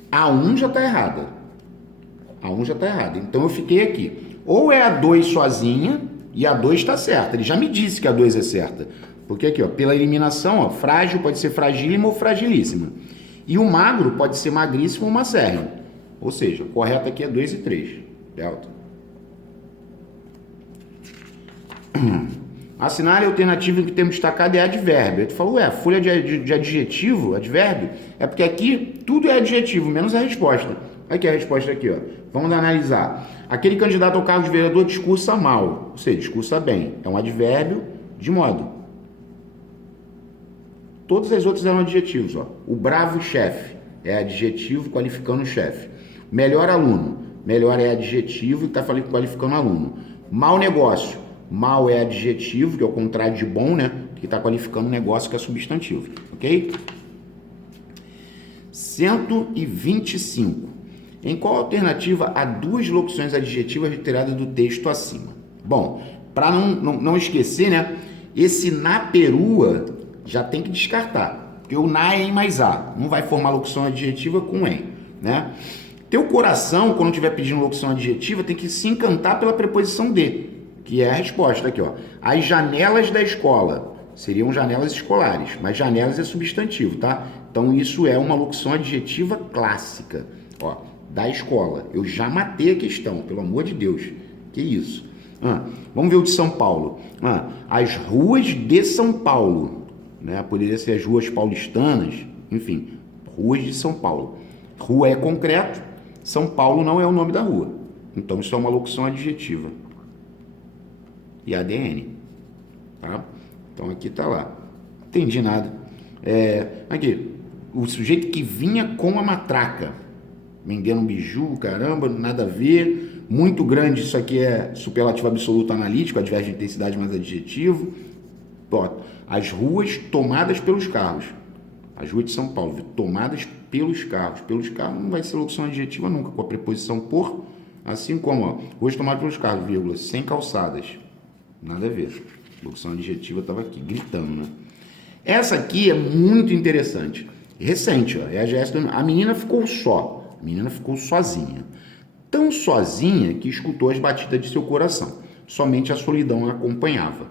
A 1 já tá errada. A 1 já tá errada. Então, eu fiquei aqui. Ou é a 2 sozinha e a 2 tá certa. Ele já me disse que a 2 é certa. Porque aqui, ó, pela eliminação, ó, frágil pode ser fragílima ou fragilíssima. E o magro pode ser magríssimo ou macérrimo. Ou seja, correto aqui é 2 e 3. Delta. Assinale a alternativa que temos destacado é advérbio. Tu falou, folha de adjetivo, advérbio, é porque aqui tudo é adjetivo, menos a resposta. Aqui a resposta aqui, ó. Vamos analisar. Aquele candidato ao cargo de vereador discursa mal, ou seja, discursa bem. É um advérbio de modo. Todas as outras eram adjetivos, ó. O bravo chefe é adjetivo qualificando o chefe. Melhor aluno. Melhor é adjetivo e está qualificando o aluno. Mau negócio. Mal é adjetivo, que é o contrário de bom, né? Que está qualificando o negócio, que é substantivo. Ok? 125. Em qual alternativa há duas locuções adjetivas retiradas do texto acima? Bom, para não esquecer, né? Esse na perua já tem que descartar. Porque o na é em mais a. Não vai formar locução adjetiva com em, né? Teu coração, quando estiver pedindo locução adjetiva, tem que se encantar pela preposição de, que é a resposta aqui, ó. As janelas da escola seriam janelas escolares, mas janelas é substantivo, tá? Então isso é uma locução adjetiva clássica, ó, da escola. Eu já matei a questão, pelo amor de Deus. Que isso? Vamos ver o de São Paulo. As ruas de São Paulo, né? Poderia ser as ruas paulistanas, enfim, ruas de São Paulo. Rua é concreto, São Paulo não é o nome da rua. Então isso é uma locução adjetiva. E ADN, tá? Então aqui tá lá. Não entendi nada. Aqui, o sujeito que vinha com a matraca, vendendo um biju, caramba, nada a ver. Muito grande, isso aqui é superlativo absoluto analítico, advérbio de intensidade mais adjetivo. Ó, as ruas tomadas pelos carros. As ruas de São Paulo, tomadas pelos carros. Pelos carros não vai ser locução adjetiva nunca, com a preposição por, assim como, ó, ruas tomadas pelos carros, vírgula, sem calçadas. Nada a ver. Locução adjetiva estava aqui, gritando, né? Essa aqui é muito interessante. Recente, ó, é a GS. A menina ficou só. A menina ficou sozinha. Tão sozinha que escutou as batidas de seu coração. Somente a solidão a acompanhava.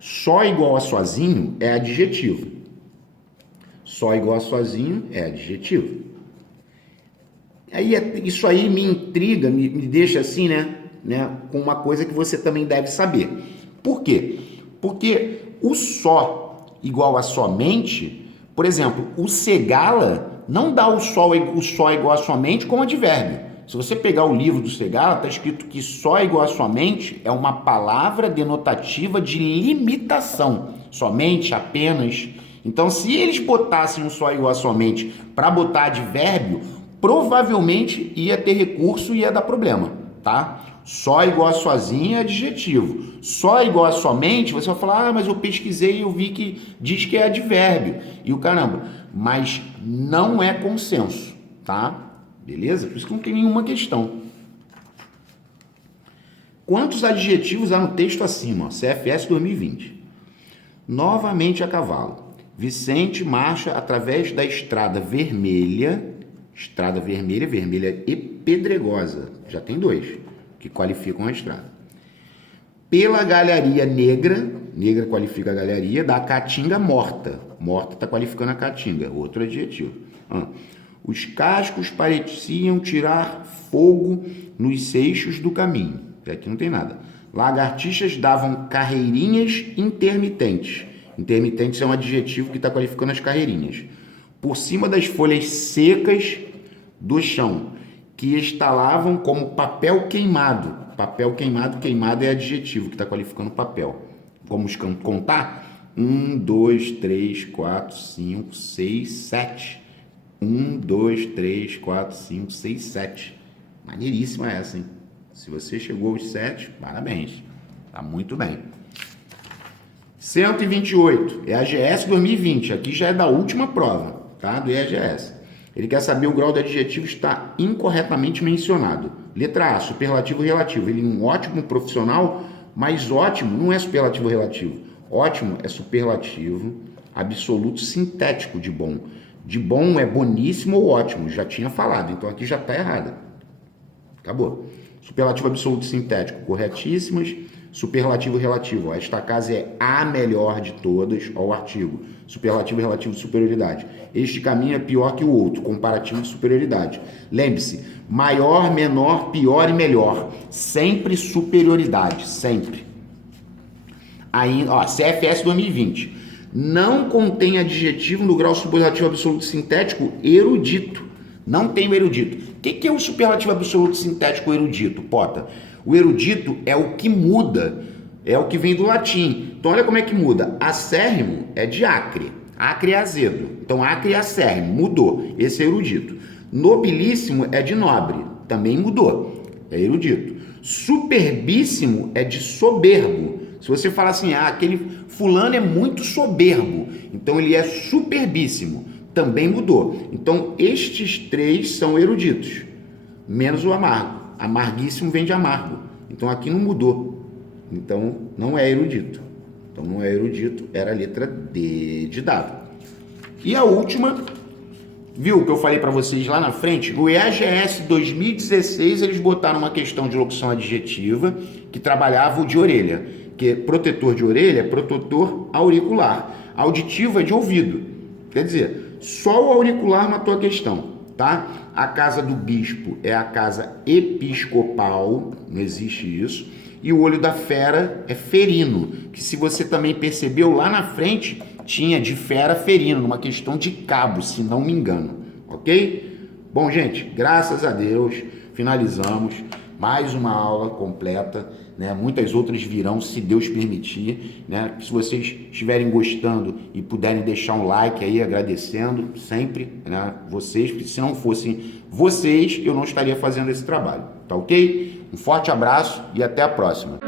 Só igual a sozinho é adjetivo. Só igual a sozinho é adjetivo. Aí, isso aí me intriga, me deixa assim, né? Com uma coisa que você também deve saber. Por quê? Porque o só igual a somente, por exemplo, o Segala não dá o só igual a somente como advérbio. Se você pegar o livro do Segala, está escrito que só igual a somente é uma palavra denotativa de limitação. Somente, apenas. Então, se eles botassem um só igual a somente para botar advérbio, provavelmente ia ter recurso e ia dar problema, tá? Só igual a sozinho é adjetivo. Só igual a somente, você vai falar, mas eu pesquisei e eu vi que diz que é advérbio. E o caramba, mas não é consenso, tá? Beleza? Por isso que não tem nenhuma questão. Quantos adjetivos há no texto acima? CFS 2020. Novamente a cavalo. Vicente marcha através da estrada vermelha e pedregosa. Já tem dois que qualificam a estrada. Pela galharia negra qualifica a galharia, da caatinga morta. Morta está qualificando a caatinga, outro adjetivo. Os cascos pareciam tirar fogo nos seixos do caminho. Aqui não tem nada. Lagartixas davam carreirinhas intermitentes. Intermitentes é um adjetivo que está qualificando as carreirinhas. Por cima das folhas secas do chão, que estalavam como papel queimado. Papel queimado, queimado é adjetivo que está qualificando papel. Vamos contar? 1, 2, 3, 4, 5, 6, 7. 1, 2, 3, 4, 5, 6, 7. Maneiríssima essa, hein? Se você chegou aos 7, parabéns. Tá muito bem. 128. É a GS 2020. Aqui já é da última prova, tá? Do EAGS. Ele quer saber o grau do adjetivo está incorretamente mencionado. Letra A, superlativo relativo. Ele é um ótimo profissional, mas ótimo não é superlativo relativo. Ótimo é superlativo absoluto sintético de bom. De bom é boníssimo ou ótimo. Já tinha falado, então aqui já está errado. Acabou. Superlativo absoluto sintético, corretíssimas. Superlativo relativo. Esta casa é a melhor de todas, ó, o artigo. Superlativo relativo de superioridade. Este caminho é pior que o outro, comparativo de superioridade. Lembre-se, maior, menor, pior e melhor. Sempre superioridade, sempre. Aí, ó, CFS 2020. Não contém adjetivo no grau superlativo absoluto sintético erudito. Não tem o erudito. O que é o superlativo absoluto sintético erudito, Pota? O erudito é o que muda, é o que vem do latim. Então olha como é que muda. Acérrimo é de acre. Acre é azedo. Então acre é acérrimo, mudou. Esse é erudito. Nobilíssimo é de nobre. Também mudou. É erudito. Superbíssimo é de soberbo. Se você falar assim, aquele fulano é muito soberbo, então ele é superbíssimo, também mudou. Então estes três são eruditos, menos o amargo. Amarguíssimo vem de amargo. Então aqui não mudou. Então não é erudito. Então não é erudito, era a letra D de dado. E a última, viu que eu falei para vocês lá na frente? O EAGS 2016 eles botaram uma questão de locução adjetiva que trabalhava o de orelha. Que protetor de orelha é protetor auricular. Auditivo é de ouvido. Quer dizer, só o auricular matou a questão, tá? A casa do bispo é a casa episcopal, não existe isso. E o olho da fera é ferino, que se você também percebeu lá na frente, tinha de fera ferino, numa questão de cabo, se não me engano, ok? Bom, gente, graças a Deus, finalizamos mais uma aula completa, né? Muitas outras virão, se Deus permitir, né? Se vocês estiverem gostando e puderem deixar um like aí, agradecendo sempre, né? Vocês, porque se não fossem vocês, eu não estaria fazendo esse trabalho, tá ok? Um forte abraço e até a próxima.